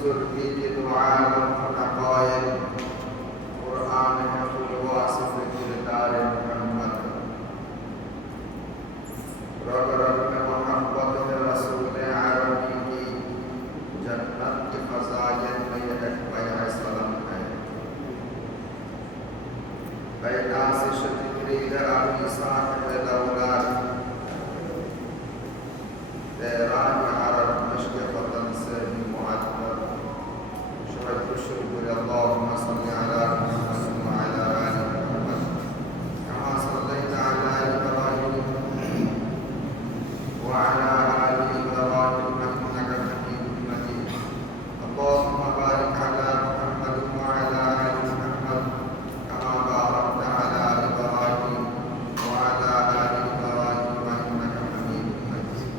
في دعاء الحقائق قرآن يقول واصف كردار محمد रब में मोहब्बत है रसूल अरबी की जन्नत की फज़ाइल में यह एक बयान सलाम है बैना से जिब्रील अभी साथ दौलात तेरा अरब मशरक़तन से मुअत्तर शुक्र शुक्र अल्लाहुम्मा सल्ली अला मुहम्मद व अला आलि मुहम्मद कमा सल्लैता अला इब्राहीम وعلى آل إبراهيم إنك حميد مجيد اللهم بارك على محمد وعلى آل محمد كما باركت على إبراهيم وعلى آل إبراهيم إنك حميد مجيد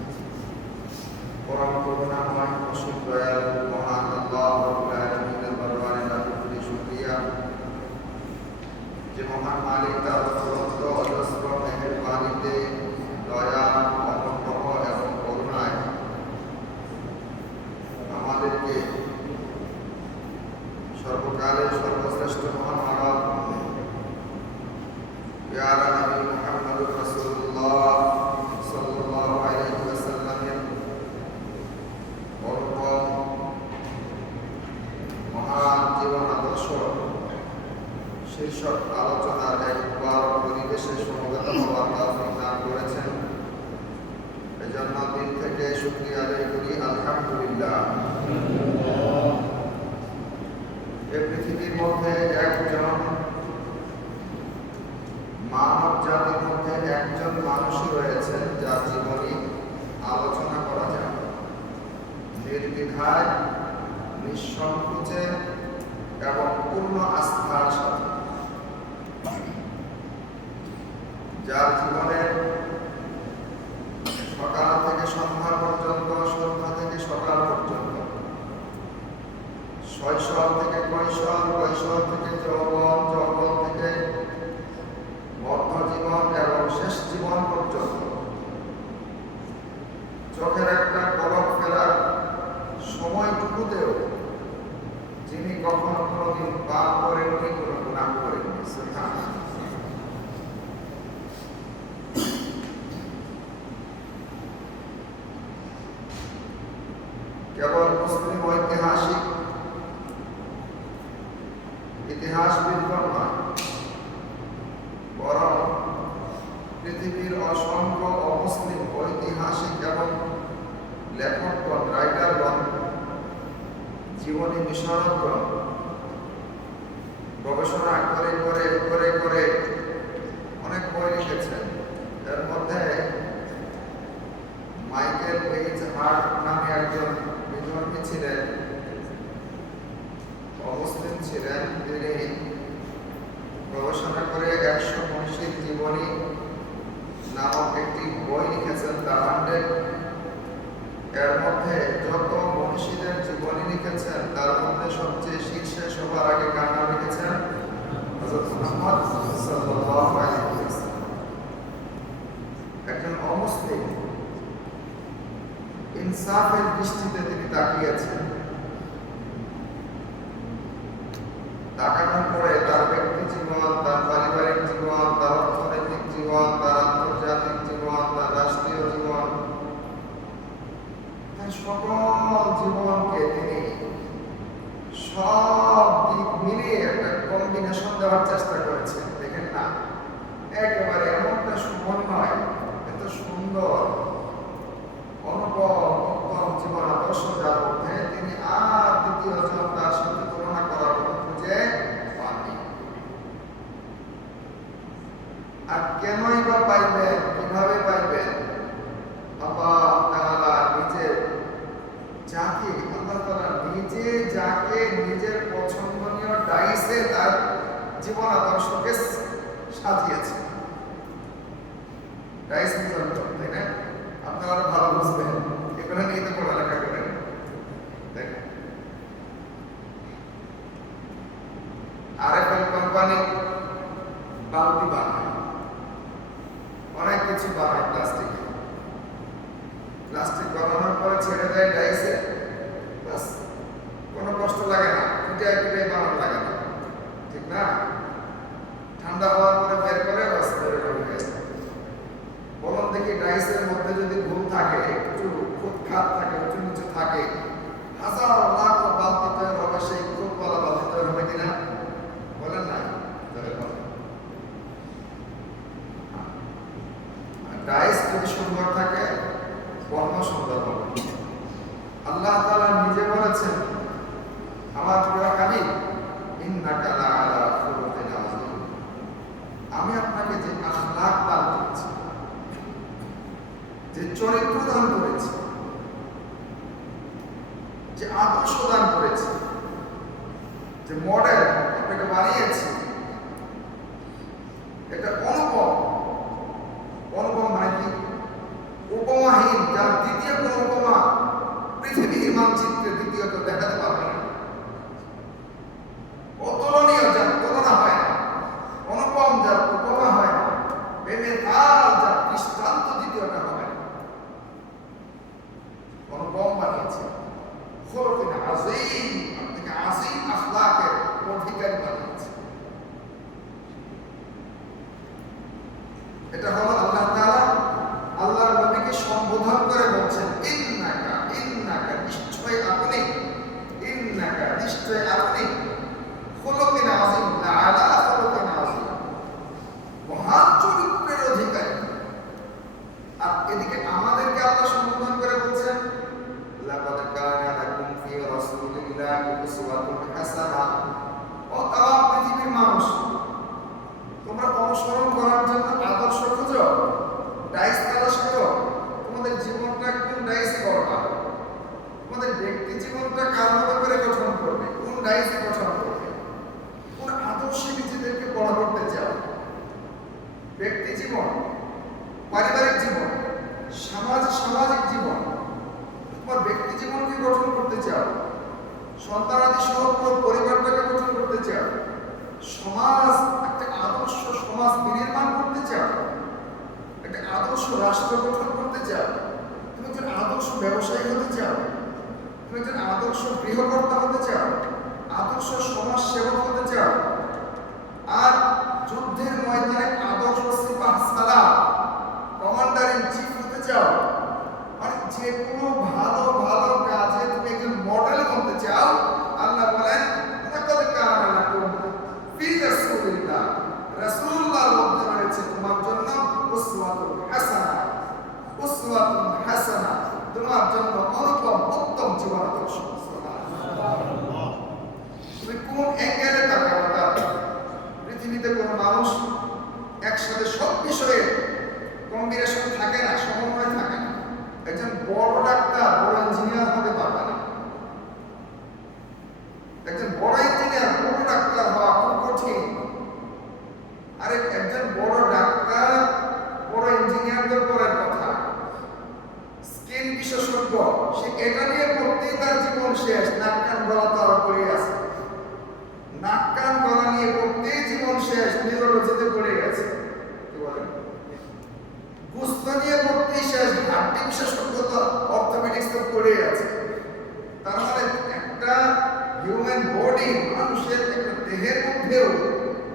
قرآن করুণাময় অসীম দয়ালু মহান আল্লাহ রাব্বুল আলামিনের দরবারে লাখো কোটি শুকরিয়া যে মহান মালিক তার অনন্ত অজস্র মেহেরবানিতে দয়া আমাদেরকে সর্বকালের সর্বশ্রেষ্ঠ মহামানব প্যারা নবী মুহাম্মদুর রাসূলুল্লাহ সাল্লাল্লাহু আলাইহি ওয়াসাল্লামের অনুপম মহান জীবন আদর্শ শীর্ষক আলোচনার একবার পরিবেশে সমবেত হওয়ার তৌফিক দান করেছেন। এজন্য দিন থেকে শুকরিয়া আদায় করি আলহামদুলিল্লাহ। এই পৃথিবীর মধ্যে একজন মানব জাতির মধ্যে একজন মানুষই রয়েছেন যার জীবনী আলোচনা করা যায় নির্দ্বিধায়, নিঃসংকোচে এবং পূর্ণ আস্থার সাথে, যার জীবনের সকাল থেকে সন্ধ্যা পর্যন্ত, সন্ধ্যা থেকে সকাল পর্যন্ত, শৈশব থেকে কৈশোর, কৈশোর থেকে যৌবন, যৌবন থেকে মধ্য জীবন এবং শেষ জীবন পর্যন্ত চোখের একটা পলক ফেরার সময়টুকুতেও যিনি কখনো কোনোদিন পাপ করেননি, কোনো গুনাহ করেননি, কেবল মুসলিম ঐতিহাসিক ইতিহাসবিদগণ নয়, বরং পৃথিবীর অসংখ্য অমুসলিম ঐতিহাসিক এবং লেখকগণ, রাইটারগণ, জীবনী বিশারদগণ গবেষণা করে করে করে করে অনেক বই লিখেছেন। এর মধ্যে মাইকেল এইচ হার্ট নামে একজন বিধর্মী ছিলেন, অমুসলিম ছিলেন। তিনি গবেষণা করে 100 মনীষীর জীবনী নামক একটি বই লিখেছেন, দ্য 100। এর মধ্যে যত মনীষীদের জীবনী লিখেছেন তার মধ্যে সবচেয়ে শীর্ষে সবার আগে কার নাম লিখেছেন? হযরত মুহাম্মদ সাল্লাল্লাহু আলাইহি ওয়াসাল্লাম। একজন অমুসলিম ইনসাফের দৃষ্টিতে তিনি তাকিয়েছেন। তাকানোর পরে তার ব্যক্তি জীবন, তার পারিবারিক জীবন, তার অর্থনৈতিক জীবন, তার আন্তর্জাতিক জীবন, তার রাষ্ট্রীয় জীবন, তার সকল জীবনকে তিনি সব দিক মিলিয়ে একটা কম্বিনেশন দেওয়ার চেষ্টা করেছেন। দেখেন না, একেবারে এমনটা সমন্বয়, এত সুন্দর অনুপম উত্তম জীবন আদর্শ, যার মধ্যে তিনি আর দ্বিতীয় জন তার সাথে তুলনা করার মতো খুঁজে পাননি। আর কেনই বা পাইবেন, কিভাবে পাইবেন? আল্লাহ তাআলা নিজে যাকে নিজের পছন্দনীয় ডাইসে তার জীবন আদর্শকে সাজিয়েছে। ডাইস বুঝলেন তো, তাই না? আপনারা ভালো বুঝবেন, এগুলো নিয়ে তো পড়ালেখা করেন। আরএফএল কোম্পানি বালতি বানায়, অনেক কিছু বানায়, প্লাস্টিক বানানোর পরে ছেড়ে দেয় ডাইসে, বাস ডাইসের মধ্যে যদি ভুল থাকে, একটু খুঁতখাত থাকে, উঁচু নিচু থাকে, হাজার লাখ বালতি তৈরি হবে, সেই খুঁতওয়ালা বালতি তৈরি হবে কিনা বলেন না? ডাইস যদি সুন্দর থাকে, বর্ণ সুন্দর হবে। আল্লাহ তাআলা নিজে বলেছেন, আমার প্রিয় হাবিব, ইন্নাকা লাআলা খুলুকিন আযীম, আমি আপনাকে যে আখলাক দান করেছি, যে চরিত্র দান করেছি, যে আদর্শ দান করেছি, যে মডেল আপনাকে বানিয়েছি, এটা অনুপম। অনুপম মানে কি? উপমাহীন, যার দ্বিতীয় কোন উপমা পৃথিবীর মানচিত্রে দ্বিতীয়ত দেখাতে পারবে না। অতুলনীয়, যার তুলনা হয় না। অনুপম, যার উপমা হয় না। বেমেথাল, যার দৃষ্টান্ত দ্বিতীয়টা হবে না। অনুপম বানিয়েছে। খুলুকিন আযীম, আপনাকে আযীম আখলাকের অধিকারী বানিয়েছে। এটা হলো আল্লাহ তাআলা আল্লাহর নবীকে সম্বোধন করে বলছেন, ইন্নাকা, ইন্নাকা, নিশ্চয় আপনি, ইন্নাকা, নিশ্চয় আপনি, খুলুকিন আযীম, লাআলা খুলুকিন আযীম, মহান চরিত্রের অধিকারী। আর এদিকে আমাদেরকে আল্লাহ সম্বোধন করে বলছেন, লাকাদ কানা লাকুম ফি রাসূলিল্লাহি উসওয়াতুন হাসানাহ। ও তাম পৃথিবীর মানুষ, তোমরা অনুসরণ করার জন্য আদর্শ খুঁজো, ডাইস তালাশ করো। তোমাদের জীবনটা কোন ডাইসে করবা? তোমাদের ব্যক্তি জীবনটা কার মতো করে গঠন করবে? কোন ডাইসে গঠন করবে? কোন আদর্শে নিজেদেরকে বড় করতে চাও? ব্যক্তি জীবন, পারিবারিক জীবন, সামাজিক জীবন, তোমার ব্যক্তি জীবনকে গঠন করতে চাও, সন্তানাদি সহ পুরো পরিবারটাকে গঠন করতে চাও, সমাজ, একটা আদর্শ সমাজ বিনির্মাণ করতে চাও, একটা আদর্শ রাষ্ট্র গঠন করতে চাও, তুমি একজন আদর্শ ব্যবসায়ী হতে চাও, তুমি একজন আদর্শ গৃহকর্তা হতে চাও, আদর্শ সমাজ সেবক হতে চাও, আর যুদ্ধের ময়দানে আদর্শ সিপাহ সালার, কমান্ডার ইন চিফ হতে চাও, মানে যে কোনো ভালো ভালো কাজে তুমি একজন মডেল হতে চাও, আল্লাহ বলেন, লাকাদ কানা লাকুম ফি রাসূলিল্লাহ, রাসূলুল্লাহর মধ্যে রয়েছে তোমার জন্য উসওয়াতুন হাসানাহ, উসওয়াতুন হাসানাহ, তোমার জন্য অনুপম উত্তম জীবন আদর্শ। সুবহানাল্লাহ। তুমি কোন অ্যাঙ্গেলে তাকাবে? তার পৃথিবীতে কোনো মানুষ একসাথে সব বিষয়ে কম্বিনেশন থাকে না, সমন্বয় থাকে না। একজন বড় ডাক্তার বড় ইঞ্জিনিয়ার হতে পারবে না। একজন বড় ইঞ্জিনিয়ার বড় ডাক্তার হওয়া খুব কঠিন। আরে একজন বড় ডাক্তার বড় ইঞ্জিনিয়ারদের পরের কথা, স্কিন বিশেষজ্ঞ, সে এটা নিয়ে পড়তেই তার জীবন শেষ। নাক কান গলা তো আরো পড়ে আছে, নাক কান গলা নিয়ে পড়তেই জীবন শেষ, নিউরোলজিতে পড়ে গেছে। কি বলেন? গোস্ত নিয়ে পড়তেই শেষ, হাড্ডি বিশেষজ্ঞতা অর্থোপেডিক্সে পড়ে আছে। তার মানে একটা হিউম্যান বডি, মানুষের একটা দেহের মধ্যেও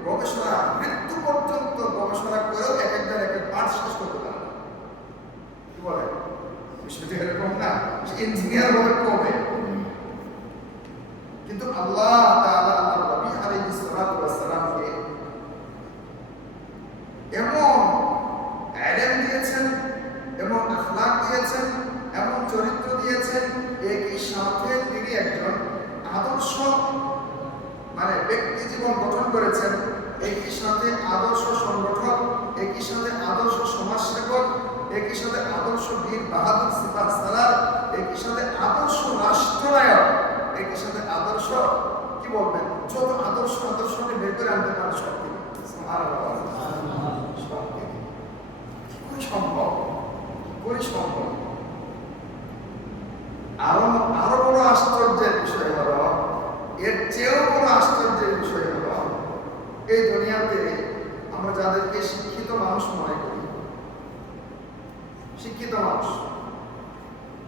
গবেষণা, মৃত্যু পর্যন্ত গবেষণা করেও এক একজন এক এক পার্ট শেষ করতে পারে। কি বলে? বিষয়টা এরকম না, ইঞ্জিনিয়ার হবে কবে? কিন্তু আল্লাহ তাআলা আল্লাহর নবী আলাইহিস সালাতু ওয়াস সালামকে এমন ইলম দিয়েছেন, এমন আখলাক দিয়েছেন, এমন চরিত্র দিয়েছেন, একই সাথে তিনি একজন আদর্শ মানে ব্যক্তি জীবন গঠন করেছেন, একই সাথে আদর্শ সংগঠক, একই সাথে আদর্শ সমাজসেবক, একই সাথে আদর্শ বীর বাহাদুর সিপাহ সালার, একই সাথে আদর্শ রাষ্ট্রনায়ক, একই সাথে আদর্শ, কি বলবেন, যত আদর্শকে বের করে আনতে পারে শক্তি। সম্ভব করে সম্ভব। আরো বড় আশ্চর্যের বিষয় হলো, এর চেয়েও বড় আশ্চর্যের বিষয় হলো, এই দুনিয়াতে আমরা যাদেরকে শিক্ষিত মানুষ মনে করি, শিক্ষিত মানুষ,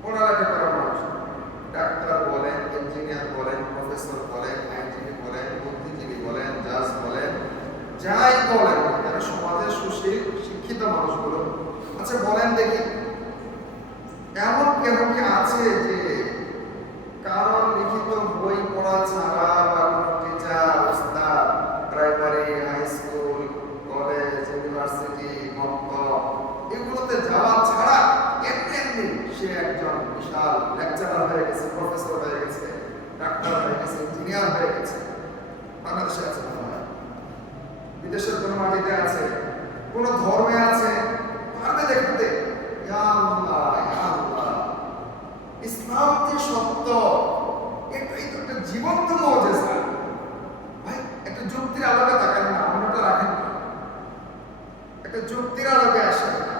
পড়ালেখা করা মানুষ, ডাক্তার বলেন, ইঞ্জিনিয়ার বলেন, প্রফেসর বলেন, আইনজীবী বলেন, বুদ্ধিজীবী বলেন, জাজ বলেন, যাই বলেন, যারা সমাজের সুশীল শিক্ষিত মানুষগুলো, আচ্ছা আচ্ছা বলেন দেখি, এমন কেন কি আছে যে কারণ লিখিত বই পড়া ছাড়া বা কোনো টিচার, ওস্তাদ, primary, high school, college, university, মক্তব এগুলোতে যাওয়া ছাড়া এমনি এমনি সে একজন বিশাল লেকচারার হয়ে গেছে, প্রফেসর হয়ে গেছে, ডাক্তার হয়ে গেছে, ইঞ্জিনিয়ার হয়ে গেছে? বাংলাদেশে আছে মনে হয়, বিদেশের কোনো মাটিতে আছে, কোন ধর্মে আছে? পারবে দেখতে? ইয়া আল্লাহ, ইয়া আল্লাহ, ইসলাম যে সত্য এটাই তো একটা জীবন্ত মুজিজা। ভাই একটা যুক্তির আলোকে তাকান না, অন্যটা রাখেন না, একটা যুক্তির আলোকে আসেন না।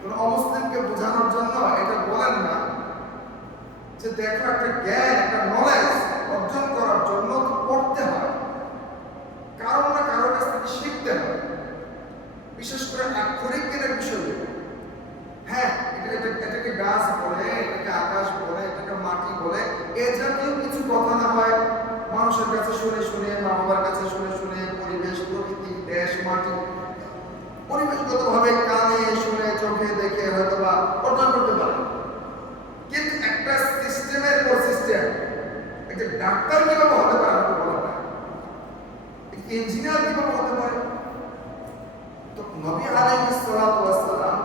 কোন অমুসলিমকে বোঝানোর জন্য এটা বলেন না যে দেখো একটা জ্ঞান, একটা নলেজ অর্জন করার জন্য তো পড়তে হয়, কারণ না কারোর কাছ থেকে শিখতে হয়, বিশেষ করে আক্ষরিক জ্ঞানের বিষয়গুলো। হ্যাঁ, এটাকে গাছ বলে, এটাকে আকাশ বলে, এটাকে মাটি বলে, এ জাতীয় কিছু কথা না হয় মানুষের কাছে শুনে শুনে, মা বাবার কাছে শুনে শুনে, পরিবেশ, প্রকৃতি, দেশ, মাটি পরিবেশগত ভাবে কানে শুনে, চোখে দেখে হয়তো বা অর্জন করতে পারে। কিন্তু একটা সিস্টেমের পর সিস্টেম, একটা ডাক্তার কিভাবে হতে পারে আমাকে বলা হয়, ইঞ্জিনিয়ার কিভাবে হতে পারে? তো নবী আলাইহিস সালাতু ওয়াস সালাম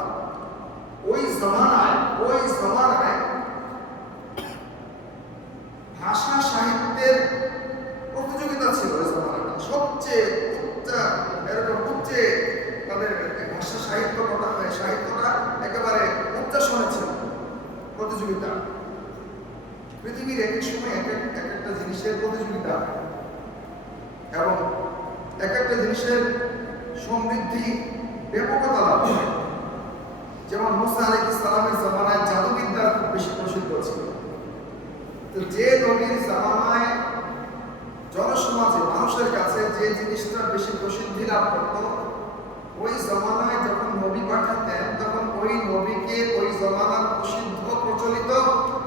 ওই জমানায় ভাষা সাহিত্যের প্রতিযোগিতা ছিল। ওই জমানাটা সবচেয়ে উচ্চে তাদের ভাষা সাহিত্যটা একেবারে উচ্চাসনে ছিল প্রতিযোগিতা। পৃথিবীর এক সময় একটা জিনিসের প্রতিযোগিতা, এবং একটা জিনিসের সমৃদ্ধি ব্যাপকতা লাভ করে। যেমন মুসা আলাইহিস সালামের জামানায় জাদুবিদ্যা খুব বেশি প্রসিদ্ধ ছিল। তো যে নবীর জামানায় জনসমাজে, মানুষের কাছে যে জিনিসটা বেশি প্রসিদ্ধি লাভ করত, ওই জামানায় যখন নবী পাঠাতেন তখন ওই নবীকে ওই জামানার প্রসিদ্ধ প্রচলিত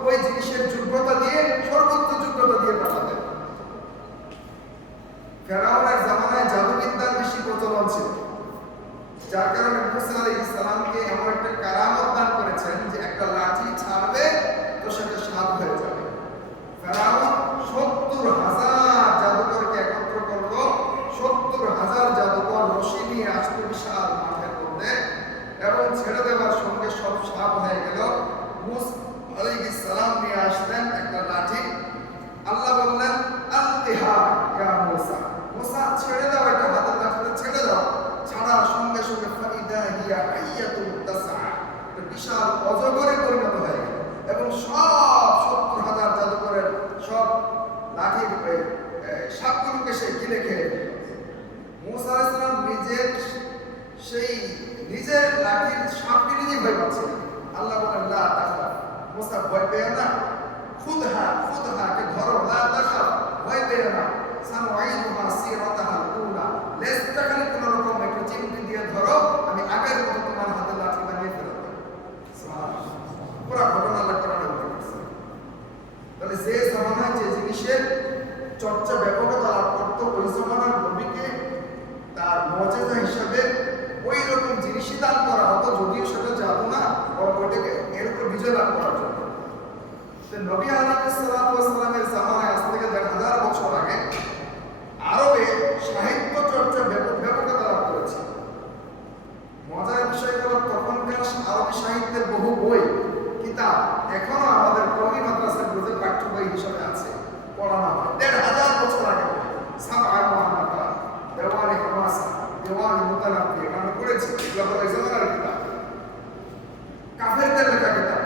ওই জিনিসের যোগ্যতা দিয়ে, সর্বোচ্চ যোগ্যতা দিয়ে পাঠাতেন। ফেরাউনের জামানায় জাদুবিদ্যার বেশি প্রচলন ছিল, যার কারণে মুসা আলাইহিস সালামকে এমন একটা কারামত দান করেছেন যে একটা লাঠি ছাড়বে তো সেটা সাপ হয়ে যাবে। ফেরাউন ৭০,০০০ জাদুকরকে একত্র করলো, ৭০,০০০ জাদুকর রশি নিয়ে আসলো বিশাল মাঠের মধ্যে, এবং ছেড়ে দেওয়ার সঙ্গে সব সাপ হয়ে গেল। মুসা আলাইহিস সালাম নিয়ে আসলেন একটা লাঠি। আল্লাহ বললেন আলতিহা ইয়া মুসা, মুসা ছেড়ে দাও, এটা হাতের লাঠিটা ছেড়ে দাও। ছাড়ার সঙ্গে সঙ্গে ফাইদা হিয়া হাইয়াতুন তাসআ, একটা বিশাল অজগরে পরিণত হয়ে গেল, এবং সব ৭০,০০০ জাদুকরের সব লাঠির সাপগুলোকে সে গিলে খেয়ে ফেলল। মুসা আলাইহিস সালাম নিজের লাঠির সাপকে নিজে ভয় পাচ্ছিল। আল্লাহ বলেন লা তাখাফ, মুসা ভয় পেও না, খুদহা কে ধরো, লা তাখাফ, ভয় পেও না, সানুঈদুহা সিরাতাহাল উলা, লেজটা খালি কোন রকম একটু চিমটি দিয়ে ধরো, আমি আগের মতো তোমার হাতে লাঠি বানিয়ে ফেলব। সুবহানাল্লাহ, পুরো ঘটনা আল্লাহ কোরআনে উল্লেখ করেছে। তাহলে যে জামানায় যে জিনিসের চর্চা ব্যাপকতা লাভ করতো, ওই জামানার নবীকে তার মুজিজা হিসাবে ওই রকম জিনিসই দান করা হতো, যদিও সেটা জাদু না, ওটাকে এর উপর বিজয় লাভ করার জন্য। নবী আলাইহিস সালাতু ওয়াস সালামের জামানায় আজ থেকে ১,৫০০ বছর আগে আরবে সাহিত্য চর্চা ব্যাপকতা লাভ করেছে। মজার বিষয় হলো তখনকার আরবি সাহিত্যের বহু বই, কিতাব এখনো আমাদের কওমি মাদ্রাসাগুলোতে পাঠ্য বই হিসেবে আছে, পড়ানো হয়। ১,৫০০ বছর আগে সাবআ মুআন্নাকা, দেওয়ানি হামাসা, দেওয়ানি মুতানাব্বি, আমরা পড়েছি। এগুলো ওই জামানার কিতাব, কাফেরদের লেখা কিতাব।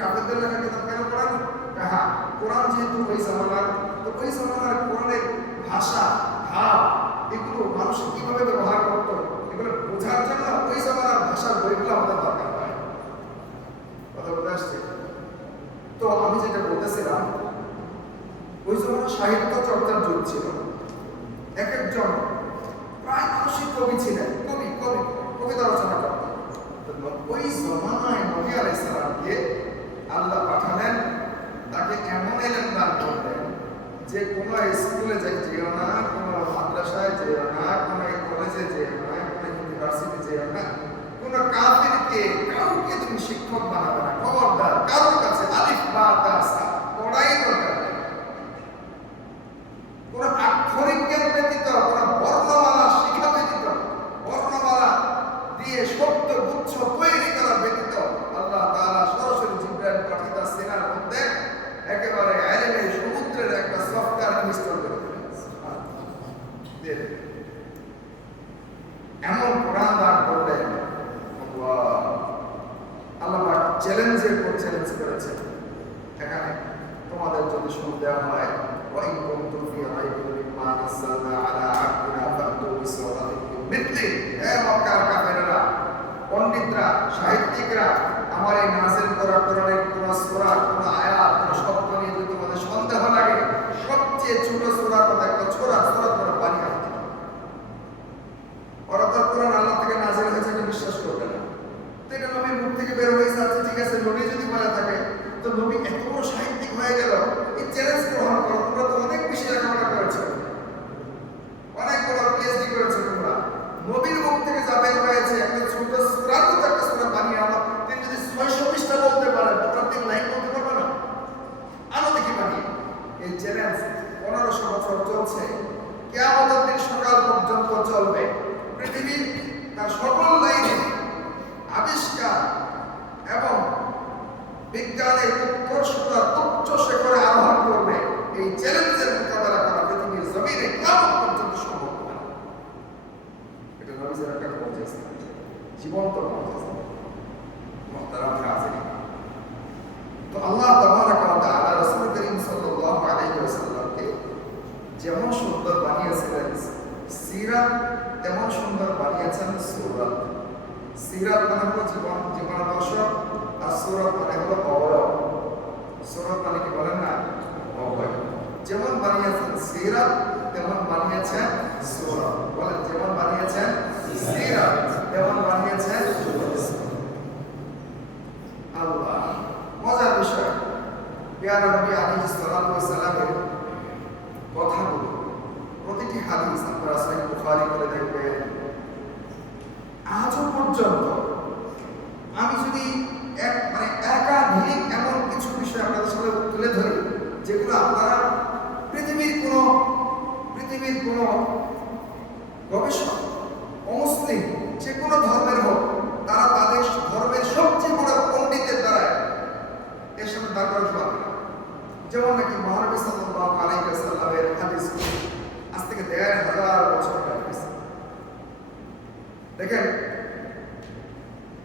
কাফেরদের লেখা কিতাব কেন পড়ানো? হ্যাঁ, কোরআন যেহেতু ওই জামানার, তো ওই জামানার কোরআনের ভাষা, ভাব, এগুলো মানুষ কিভাবে ব্যবহার করত, এগুলো বোঝার জন্য ওই জামানার ভাষার বইগুলো আমাদের দরকার হয়। কথা বলে আসছে। তো আমি যেটা বলতেছিলাম, ওই জামানার সাহিত্য চর্চার যুগ ছিল। এক একজন প্রায় মানুষই কবি ছিলেন, কবিতা রচনা করতেন। ওই জমানায় নবী আলাইহিস সালামকে আল্লাহ পাঠালেন, তাকে এমন এলেম দান করলেন যে কোনো স্কুলে যেও না, কোনো মাদ্রাসায় যেও না, কোনো কলেজে যেও না, কোনো ইউনিভার্সিটি যেও না, কোন কাফিরকে কাউকে তুমি শিক্ষক বানাবে না, খবরদার। কারোর কাছে আলিফ বা তা সা পড়াই দরকার নেই। কোন আক্ষরিক জ্ঞান ব্যতীত, কোন বর্ণমালা শিখা ব্যতীত, বর্ণমালা দিয়ে শব্দ গুচ্ছ তৈরি করা ব্যতীত আল্লাহ তাআলা সরাসরি জিবরাইল পাঠিয়ে তার সিনার মধ্যে একেবারে ইলমের সমুদ্রের একটা সফটওয়্যার ইনস্টল করে দিলেন। এমন কোরআন দান করলেন, আল্লাহ পাক চ্যালেঞ্জের পর চ্যালেঞ্জ করেছেন। এখানে তোমাদের যদি সন্দেহ হয়, وإن كنتم في ريب مما نزلنا على عبدنا فأتوا بسورة من مثله, হে মক্কার কাফেররা, পণ্ডিতরা, সাহিত্যিকরা, আমার এই নাযিল করা কোরআনের কোন সূরা, কোন আয়াত, কোন শব্দ নিয়ে যদি তোমাদের সন্দেহ লাগে, সবচেয়ে ছোট সূরার মধ্যে একটা সূরা তোমরা বানিয়ে আনতে পারো। ওরা তো কোরআন আল্লাহ থেকে নাযিল হয়েছে এটা বিশ্বাস করবে না। তো এটা নবীর মুখ থেকে বের হয়েছে, আচ্ছা ঠিক আছে, নবী যদি বলে থাকে তো নবী এত বড় সাহিত্যিক হয়ে গেল, এই চ্যালেঞ্জ গ্রহণ করো। তোমরা তো অনেক বেশি লেখাপড়া করেছো, অনেক বড় পিএইচডি করেছো তোমরা। নবীর মুখ থেকে যা বের হয়েছে একটা ছোট সূরার মতো একটা সূরা বানিয়ে আনো। তিনি যদি 600 পৃষ্ঠা বলতে পারেন, তোমরা 3 লাইন বলতে পারবে না? আনো দেখি বানিয়ে। এই চ্যালেঞ্জ 1500 বছর চলছে, কিয়ামতের দিন সকাল পর্যন্ত চলবে। পৃথিবী তার সকল লাইনে আবিষ্কার এবং বিজ্ঞানের উৎকর্ষতার উচ্চ শিখরে আরোহণ করবে। এই চ্যালেঞ্জের মোকাবেলা করা পৃথিবীর জমিনে কিয়ামত পর্যন্ত সম্ভব হবে। এটা নবীর একটা মুজিজা, জীবন্ত মুজিজা। মুহতারাম হাজিরিন, তো আল্লাহ তাবারাকা ওয়া তাআলা রাসূল করিম সাল্লাল্লাহু আলাইহি ওয়াসাল্লামকে যেমন সুন্দর বানিয়েছিলেন সিরাত, তেমন সুন্দর বানিয়েছেন সূরাত। সিরাত মানে হলো জীবনাদর্শ, আর সূরাত মানে হলো অবয়ব। সূরাত মানে কি বলেন না? অবয়ব। যেমন বানিয়েছেন সিরাত, তেমন বানিয়েছেন সূরাত। বলেন, যেমন বানিয়েছেন সিরাত, তেমন বানিয়েছেন আল্লাহ। মজার বিষয়, পেয়ারা নবী আলাইহিস সালাতু ওয়াস সালামের কথাগুলো, প্রতিটি হাদিস আপনারা সহিহ বুখারী করে দেখবেন। আজও পর্যন্ত আমি যদি একাধিক এমন কিছু বিষয় আপনাদের সামনে তুলে ধরি যেগুলো আপনারা পৃথিবীর কোন গবেষক, অমুসলিম, যে কোনো ধর্মের হোক, তারা তাদের ধর্মের সবচেয়ে বড় পণ্ডিতের দ্বারা এর সাথে দাঁড় করাতে পারবে না। যেমন নাকি মহানবী সাল্লাল্লাহু আলাইহি ওয়াসাল্লামের হাদিস আজ থেকে ১,৫০০ বছর আগে। দেখেন,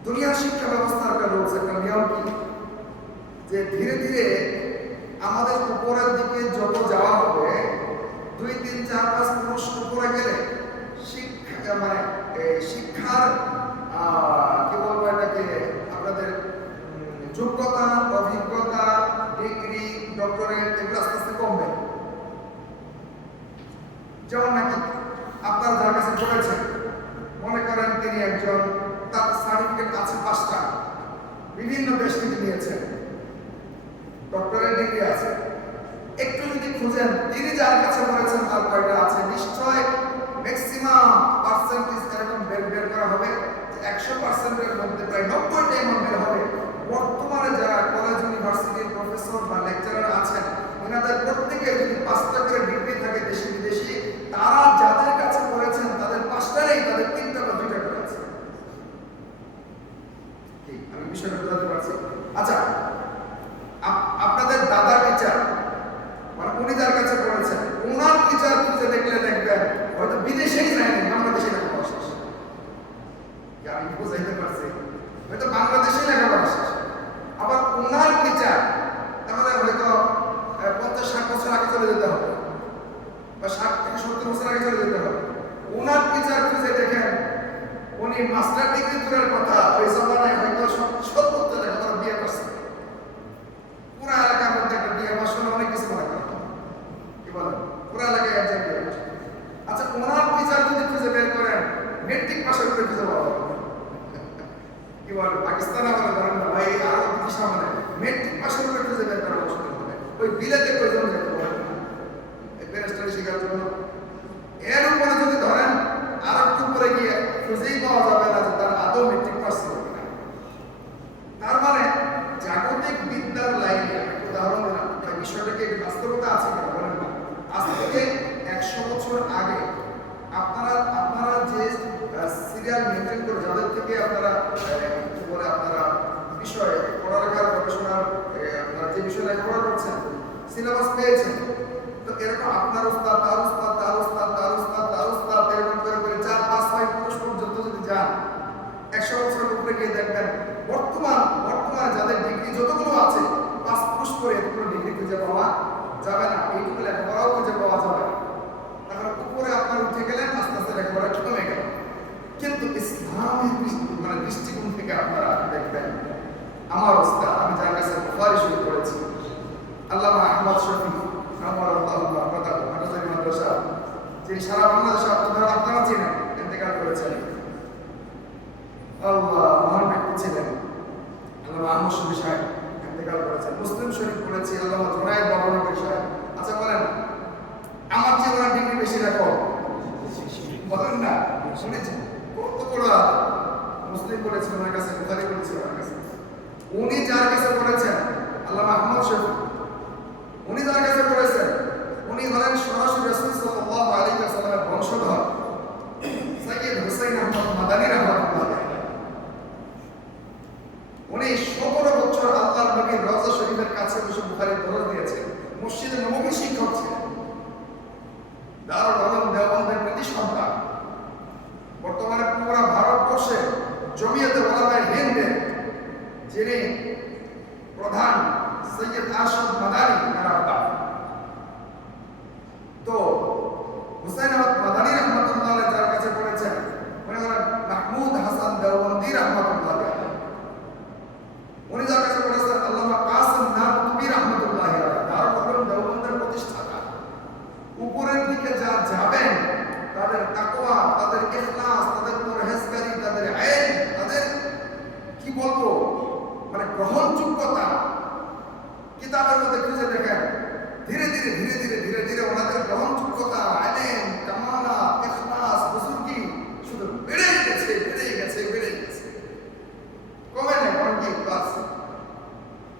দুনিয়ার শিক্ষা ব্যবস্থার একটা রুলস, একটা নিয়ম কি, যে ধীরে ধীরে আমাদের উপরের দিকে যত যাওয়া হবে, 2, 3, 4, 5 ক্রোশ উপরে গেলে শিক্ষার কি বলবো এটাকে, আপনাদের যোগ্যতা, অভিজ্ঞতা, ডিগ্রি, ডক্টরেট এগুলো আস্তে আস্তে কমবে। যেমন নাকি আপনারা যার কাছে পড়েছেন, মনে করেন তিনি একজন, তার সার্টিফিকেট আছে 5টা, বিভিন্ন দেশ থেকে নিয়েছেন, ডক্টরেট ডিগ্রি আছে। একটু যদি খুঁজেন তিনি যার কাছে পড়েছেন তার কয়টা আছে, নিশ্চয় ম্যাক্সিমাম পার্সেন্টেজ এরকম বের করা হবে যে 100%-এর মধ্যে প্রায় 90টা এমন বের হবে। বর্তমানে যারা কলেজ, ইউনিভার্সিটির প্রফেসর বা লেকচারার আছেন, ওনাদের প্রত্যেকের যদি 5টা করে ডিগ্রি থাকে দেশি বিদেশি, তারা যাদের কাছে পড়েছেন তাদের 5টারই তাদের 3টা বা 2টা করে আছে। ঠিক, আমি বিষয়টা বুঝাতে পারছি? আচ্ছা, আপনাদের দাদা টিচার, মানে উনি যার কাছে পড়েছেন, ওনার টিচার খুঁজে দেখলে দেখবেন হয়তো বিদেশেই যায়নি, বাংলাদেশে লেখাপড়া শেষ। আমি বুঝাইতে পারছি? হয়তো বাংলাদেশেই লেখাপড়া শেষ। আবার ওনার টিচার, তাহলে হয়তো 50-60 বছর আগে চলে যেতে হবে, বা 60 থেকে 70 বছর আগে চলে যেতে হবে। ওনার টিচার খুঁজে দেখেন, উনি মাস্টার ডিগ্রি করার কথা, ওই জমানায় হয়তো 70 লেখাপড়া বিয়ে করছে। পুরা এলাকার মধ্যে একটা বিয়ে বসানো অনেক কিছু মনে করা, কি বলেন, পুরা এলাকায় একজন বিয়ে বসে। আচ্ছা, ওনার টিচার যদি খুঁজে বের করেন, মেট্রিক পাশের করে খুঁজে পাওয়া যাবে। কি বলেন, পাকিস্তানে আমরা ধরেন না ভাই, আরো কি সামনে মেট্রিক পাশের করে খুঁজে বের করা মুশকিল হবে। ওই বিলেতে কয়জন যেতে পারে না এই ব্যারিস্টারি শেখার জন্য। এর উপরে যদি ধরেন আর একটু উপরে গিয়ে খুঁজেই পাওয়া যাবে না যে তার আদৌ মেট্রিক পাস সিলেবাস পেয়েছেন। তো এরকম আপনার উস্তাদ, তার উস্তাদ, তার উস্তাদ, তার উস্তাদ, তার উস্তাদ, এরকম করে করে 4, 5, 6 পুরুষ পর্যন্ত যদি যান, 100 বছরের উপরে গিয়ে দেখবেন বর্তমানে যাদের ডিগ্রি যতগুলো আছে 5 পুরুষ করে এতগুলো ডিগ্রি খুঁজে পাওয়া যাবে না। এইটুকু লেখাপড়াও খুঁজে পাওয়া যাবে না। তাহলে উপরে আপনার উঠে গেলেন, আস্তে আস্তে লেখাপড়া কমে গেল। কিন্তু ইসলামের দৃষ্টিকোণ থেকে আপনারা দেখবেন, আমার উস্তাদ, আমি যার কাছে বুখারী শরীফ পড়েছি, আল্লামা আহমদ শফি হাটাজারি মাদ্রাসা, যিনি সারা বাংলাদেশে আপনারা চিনেন, ইন্তেকাল করেছেন। আল্লাহ, মহান ব্যক্তি ছিলেন আল্লামা আহমদ শফি সাহেব, ইন্তেকাল করেছেন। মুসলিম শরীফ পড়েছি আল্লামা জুনায়েদ বাবনগরী সাহেব। আচ্ছা বলেন, আমার চেয়ে ওনার ডিগ্রি বেশি রাখো? বলেন না, শুনেছেন কত বড় মুসলিম পড়েছেন ওনার কাছে, বুখারী পড়েছেন ওনার কাছে। উনি যার কাছে পড়েছেন আল্লামা আহমদ শফি, উনি যার কাছে পড়েছেন উনি হলেন সরাসরি রাসূল সাল্লাল্লাহু আলাইহি ওয়াসাল্লামের বংশধর সাইয়্যিদ হুসাইন আহমদ মাদানী রাহমাতুল্লাহ। উনি 17 বছর আল্লাহর নবীর রওজা শরীফের কাছে বসে বুখারীর দরস দিয়েছেন। মসজিদে নববী শিক্ষক ছিলেন, দারুল উলুম দেওবন্দের কৃতি সন্তান। বর্তমানে পুরো ভারতবর্ষে জমিয়তে উলামায়ে হিন্দের যিনি প্রধান সৈয়দ আরশাদ মাদানী রাহমাতুল্লাহ। তো হুসাইন আহমদ মাদানী রাহমাতুল্লাহ যার কাছে পড়েছেন উনি হলেন মাহমুদ হাসান দেওবন্দি রাহমাতুল্লাহ। উনি যার কাছে পড়েছেন আল্লামা কাসিম নানতুবি রাহমাতুল্লাহ, দারুল উলুম দেওবন্দের প্রতিষ্ঠাতা। উপরের দিকে যা যাবেন তাদের তাকওয়া, তাদের ইখলাস, তাদের পরহেজগারি, তাদের ইলম, তাদের কি বলবো মানে গ্রহণযোগ্যতা, কিতাবের মধ্যে খুঁজে দেখেন। ধীরে ধীরে ওনাদের গ্রহণযোগ্যতা, ইলম, কামালাত, ইখলাস, বুজুর্গি শুধু বেড়ে গেছে। কমে না, বরং কি বাড়ছে।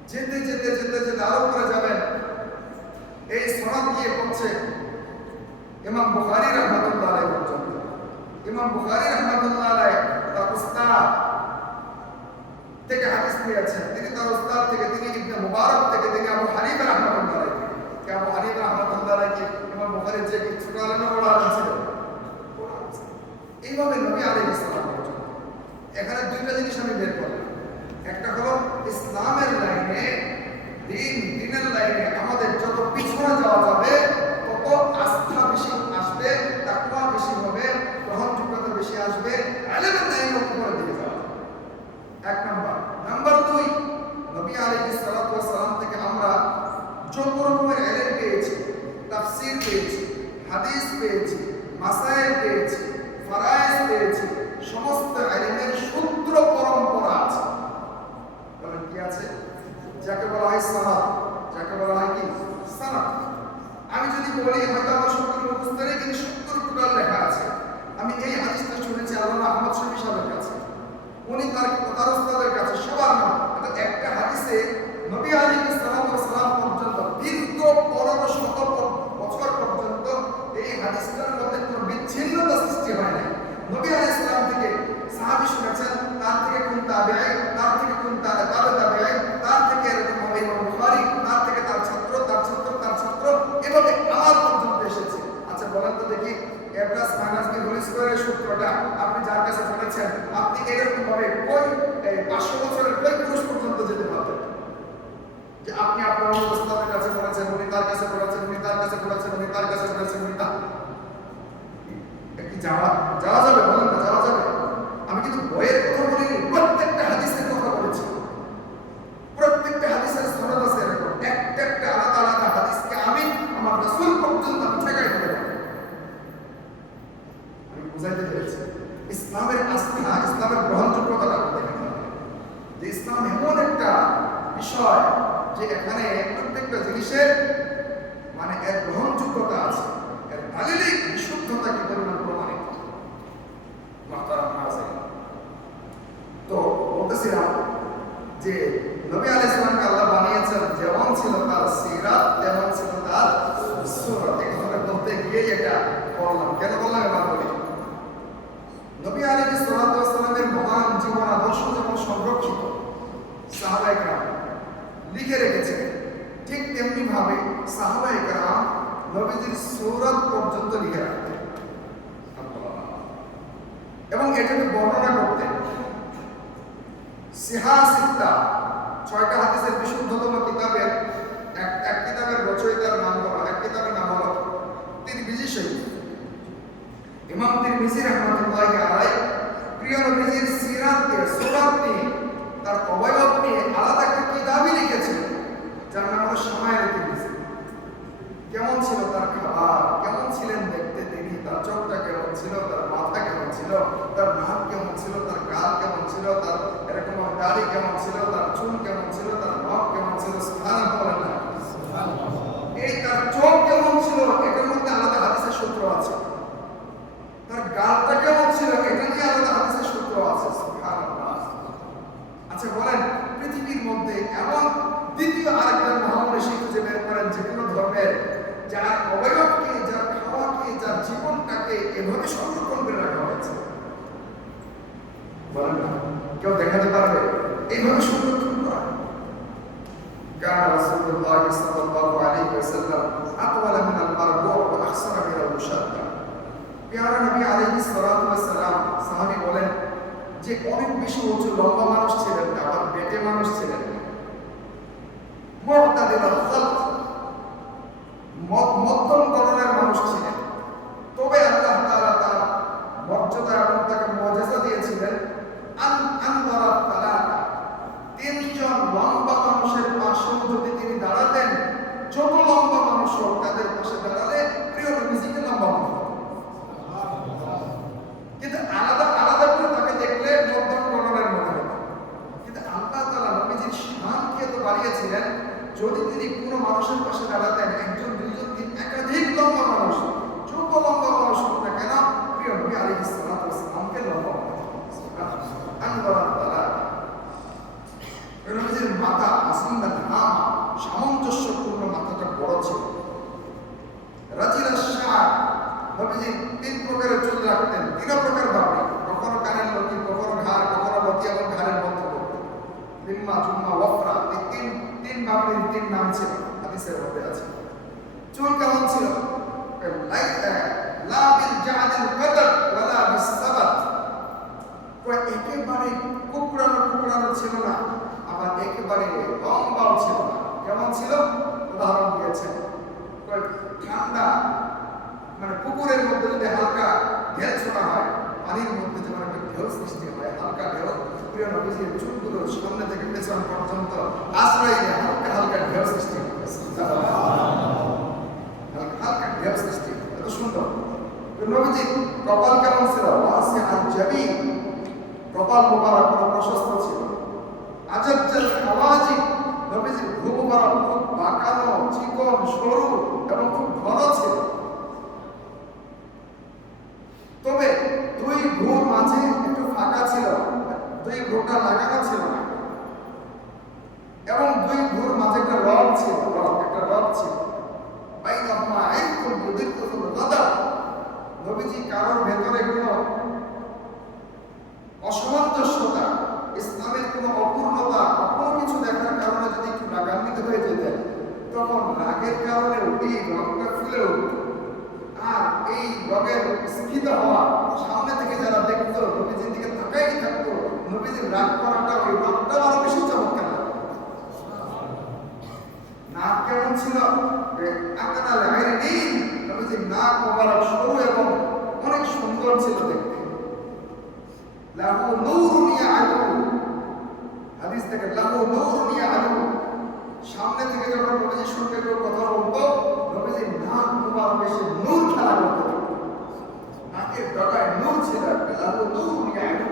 যেতে আরো করে যাবেন। এই সনদ গিয়ে পড়ছে ইমাম বুখারী রাহমাতুল্লাহ আলাইহি পর্যন্ত। ইমাম বুখারী রাহমাতুল্লাহ আলাইহি তার উস্তাদ থেকে হাদিস নিয়েছেন, তিনি তার উস্তাদ থেকে, তিনি ইবনে মুবারক থেকে, তিনি আবু হানিফা রাহমাতুল্লাহ আলাইহি। কে আবু হানিফা রাহমাতুল্লাহ আলাইহি ইমাম বুখারীর যে ছোট আলেম বড় আলেম ছিল। এইভাবে নবী আলাইহিস সালাম পর্যন্ত। এখানে দুইটা জিনিস আমি বের করলাম। একটা হলো ইসলামের লাইনে, দিনের লাইনে আমাদের যত পিছনে যাওয়া যাবে তত আস্থা বেশি আসবে, তাকওয়া বেশি হবে, গ্রহণযোগ্যতা বেশি আসবে, ইলমের লাইনের উপরে দিকে যাওয়া। এক নাম্বার 2, নবী আলাইহিস সালাতু ওয়াস সালাম থেকে আমরা যত রকমের ইলম পেয়েছি, তাফসীর পেয়েছি, হাদিস পেয়েছি, মাসাইল পেয়েছি, ফরায়েজ পেয়েছি, সমস্ত ইলমের সূত্র পরম্পরা আছে। বলেন কি আছে? যাকে বলা হয় সানাদ, যাকে বলা হয় কি সানাদ। আমি যদি বলি হয়তো আমার 70 মুখস্থ নেই, কিন্তু 70 টোটাল লেখা আছে। আমি এই হাদিসটা শুনেছি আল্লামা আহমদ শফি সাহেবের কাছে, উনি তার উস্তাদের কাছে, সবার নাম। একটা হাদিসে নবী আলাইহিস সালাম পর্যন্ত দীর্ঘ 1500 বছর পর্যন্ত এই হাদিসটার মধ্যে কোনো বিচ্ছিন্নতা সৃষ্টি হয় নাই। নবী আলাইহিস সালাম থেকে সাহাবী শুনেছেন, তার থেকে কোন তাবেঈ, তার থেকে কোন তাবেঈ, তার থেকে এরকম হবে ইমাম বুখারী, তার থেকে তার ছাত্র, এভাবে আমার পর্যন্ত এসেছে। আচ্ছা বলেন তো দেখি, a plus minus b whole square এর সূত্রটা আপনি যার কাছে পড়েছেন, আপনি এরকম ভাবে কই 500 বছরের কই পুরুষ পর্যন্ত যেতে পারবেন? যে আপনি আপনার উস্তাদের কাছে পড়েছেন, উনি তার কাছে পড়েছেন, উনি তার কাছে পড়েছেন, উনি তার কাছে পড়েছেন, উনি তার কি যাওয়া যাবে? বলেন না, যাওয়া যাবে? আমি কিন্তু বইয়ের কথা বলিনি, প্রত্যেকটা হাদিসের কথা বলেছি। প্রত্যেকটা হাদিসের সনদ আছে এরকম, একটা আলাদা হাদিসকে আমি আমার রাসূল পর্যন্ত আমি ঠেকাই দিতে পারি। আমি বুঝাইতে পেরেছি ইসলামের আস্থা, ইসলামের গ্রহণযোগ্যতা দেখেন যে ইসলাম এমন একটা বিষয় যে এখানে প্রত্যেকটা জিনিসের মানে এর গ্রহণযোগ্যতা আছে, এর দালিলিক বিশুদ্ধতা কি পরিমাণ প্রমাণিত। তো বলতেছিলাম যে নবী আলাইহিস সালামকে আল্লাহ বানিয়েছেন, যেমন ছিল তার সিরাত তেমন ছিল তার সূরা। এই কথাটা বলতে গিয়ে এটা বললাম। কেন বললাম এবার বলি। নবী আলাইহিস সালামের মহান জীবন আদর্শ যেমন সংরক্ষিত, সাহাবায়ে কেরাম লিখে রেখেছেন, ঠিক তেমনি ভাবে সাহাবায়ে কেরাম নবীজির সূরত পর্যন্ত লিখে রাখতেন এবং এটাকে বর্ণনা করতেন। সিহা সিত্তা, 6টা হাদিসের বিশুদ্ধতম কিতাবের এক কিতাবের রচয়িতার নাম হলো, এক কিতাবের নাম হলো তিরমিজি শরীফ। ইমাম তিরমিজি রাহমাতুল্লাহি আলাইহি প্রিয় নবীজির সিরাত নিয়ে, সুরাত নিয়ে, তার অবয়ব নিয়ে আলাদা একটা কিতাবই লিখেছেন, যার নাম হলো শামায়েল তিরমিজি। কেমন ছিল তার খাবার, কেমন ছিলেন দেখতে তিনি, তার চোখটা কেমন ছিল, তার মাথা কেমন ছিল, তার নাক কেমন ছিল, তার গাল কেমন ছিল, তার এরকম দাড়ি কেমন ছিল, তার চুল কেমন ছিল, তার নখ কেমন ছিল, সুবহানাল্লাহ। এই তার চোখ কেমন ছিল, এটার মধ্যে আলাদা হাদিসের সূত্র আছে। তার গালটা কেমন ছিল, এটা নিয়ে আলাদা হাদিসের সূত্র আছে, সুবহানাল্লাহ। আচ্ছা বলেন, পৃথিবীর মধ্যে এমন দ্বিতীয় আরেকজন মহামনীষী খুঁজে বের করেন যে কোনো ধর্মের, যার অবয়বকে, যার খাওয়াকে, যার জীবনটাকে এভাবে সংরক্ষণ করে রাখা হয়েছে? বলেন না, কেউ দেখাতে পারবে এইভাবে সংরক্ষণ করা? কান রাসূলুল্লাহ সাল্লাল্লাহু আলাইহি ওয়াসাল্লাম আতওয়ালা মিনাল মারবু ওয়া আহসানা মিনাল মুশাদ্দা। প্রিয় নবী আলাইহিস সালাতু ওয়াস সালাম, সাহাবী বলেন যে অনেক বেশি উঁচু লম্বা মানুষ ছিলেন না, আবার বেটে মানুষ ছিলেন না। মুতাদিলাল খালক, মধ্যম গঠনের মানুষ ছিলেন। তবে আল্লাহ তাআলা তার মর্যাদা এবং তাকে মুআজিজা দিয়েছিলেন। আনওয়ারাত তালাতা, 3 জন লম্বা মানুষের পাশে যদি তিনি দাঁড়াতেন, যত লম্বা মানুষ হোক তাদের পাশে দাঁড়ালে প্রিয় নবীজিকে লম্বা মনে হতো। কিন্তু আলাদা আলাদা করে তাকে দেখলে মধ্যম গঠনের মনে হতো। কিন্তু আল্লাহ তাআলা নবীজির সম্মানকে এত বাড়িয়েছিলেন, যদি তিনি কোনো মানুষের পাশে দাঁড়াতেন, 1 জন 2 জন 3 একাধিক লম্বা মানুষ, যত লম্বা মানুষ হোক না কেন, প্রিয় নবী আলাইহিস সালাতু ওয়াস সালামকে লম্বা মনে হতো। আনওয়ারাত তালাতা, নবীজির মাথা আসিন্দান নাম, সামঞ্জস্যপূর্ণ মাথাটা বড় ছিল। রাজিলাস শাআর, নবীজি 3 প্রকারের চুল রাখতেন, 3 প্রকার ভাবে, কখনো কানের লতি, কখনো ঘাড়, কখনো লতি এবং ঘাড়ের মধ্যে করতেন। লিম্মা, জুম্মা, ওয়াফরা, এই তিন ভাবের 3 নাম ছিল, হাদিসের মধ্যে আছে। চুল কেমন ছিল? লা বিল জা'দিল কদর ওয়ালা বিস সাবাত, একেবারে কুকড়ানো ছিল না, আবার একেবারে লম্বাও ছিল না। কেমন ছিল? উদাহরণ দিয়েছেন, ঠান্ডা মানে পুকুরের মধ্যে যদি হালকা ঢেউ ছোড়া হয়, পানির মধ্যে যেমন একটা ঢেউ সৃষ্টি হয়, হালকা ঢেউ, প্রিয় নবীজির চুলগুলো সামনে থেকে পেছন পর্যন্ত আশ্রয় দিয়ে হালকা হালকা ঢেউ সৃষ্টি হয়, হালকা ঢেউ সৃষ্টি, এত সুন্দর। নবীজি কপাল কেমন ছিল? ওয়াসিআল জাবিন, কপাল মোবারক বড় প্রশস্ত ছিল। আজাজ্জাল হাওয়াজিব, নবীজির ভ্রু মোবারক খুব বাঁকানো, চিকন, সরু এবং খুব ঘন ছিল। তবে 2 ভ্রুর মাঝে একটু ফাঁকা ছিল, 2 ভ্রুটা লাগানো ছিল না, এবং 2 ভ্রুর মাঝে একটা রড ছিল, একটা রড ছিল। বাইনাহুমা আইকুল ইউদিকুল গাদাব, নবীজি কারোর ভেতরে কোনো অসামঞ্জস্যতা, ইসলামের কোনো অপূর্ণতা, কোনো কিছু দেখার কারণে যদি একটু রাগান্বিত হয়ে যেতেন, তখন রাগের কারণে এই রগটা ফুলে উঠত। আর এই রগের স্ফীত হওয়া, সামনে থেকে যারা দেখতো, নবীজির দিকে তাকাই থাকতো, নবীজির রাগ করাটা, ওই রগটা আরো বেশি চমৎকার। নাক কেমন ছিল? আকানাল আইরিন, নবীজির নাক মোবারক সরু এবং অনেক সুন্দর ছিল দেখতে। লাহু নূরুন ইয়ালু, হাদিস থেকে লাহু নূরুন ইয়ালু, সামনে থেকে যখন নবীজির সঙ্গে কেউ কথা বলতো, নবীজির নাক মোবারক এসে নূর খেলা করতো, নাকের ডগায় নূর ছিল। লাহু নূরুন ইয়ালু,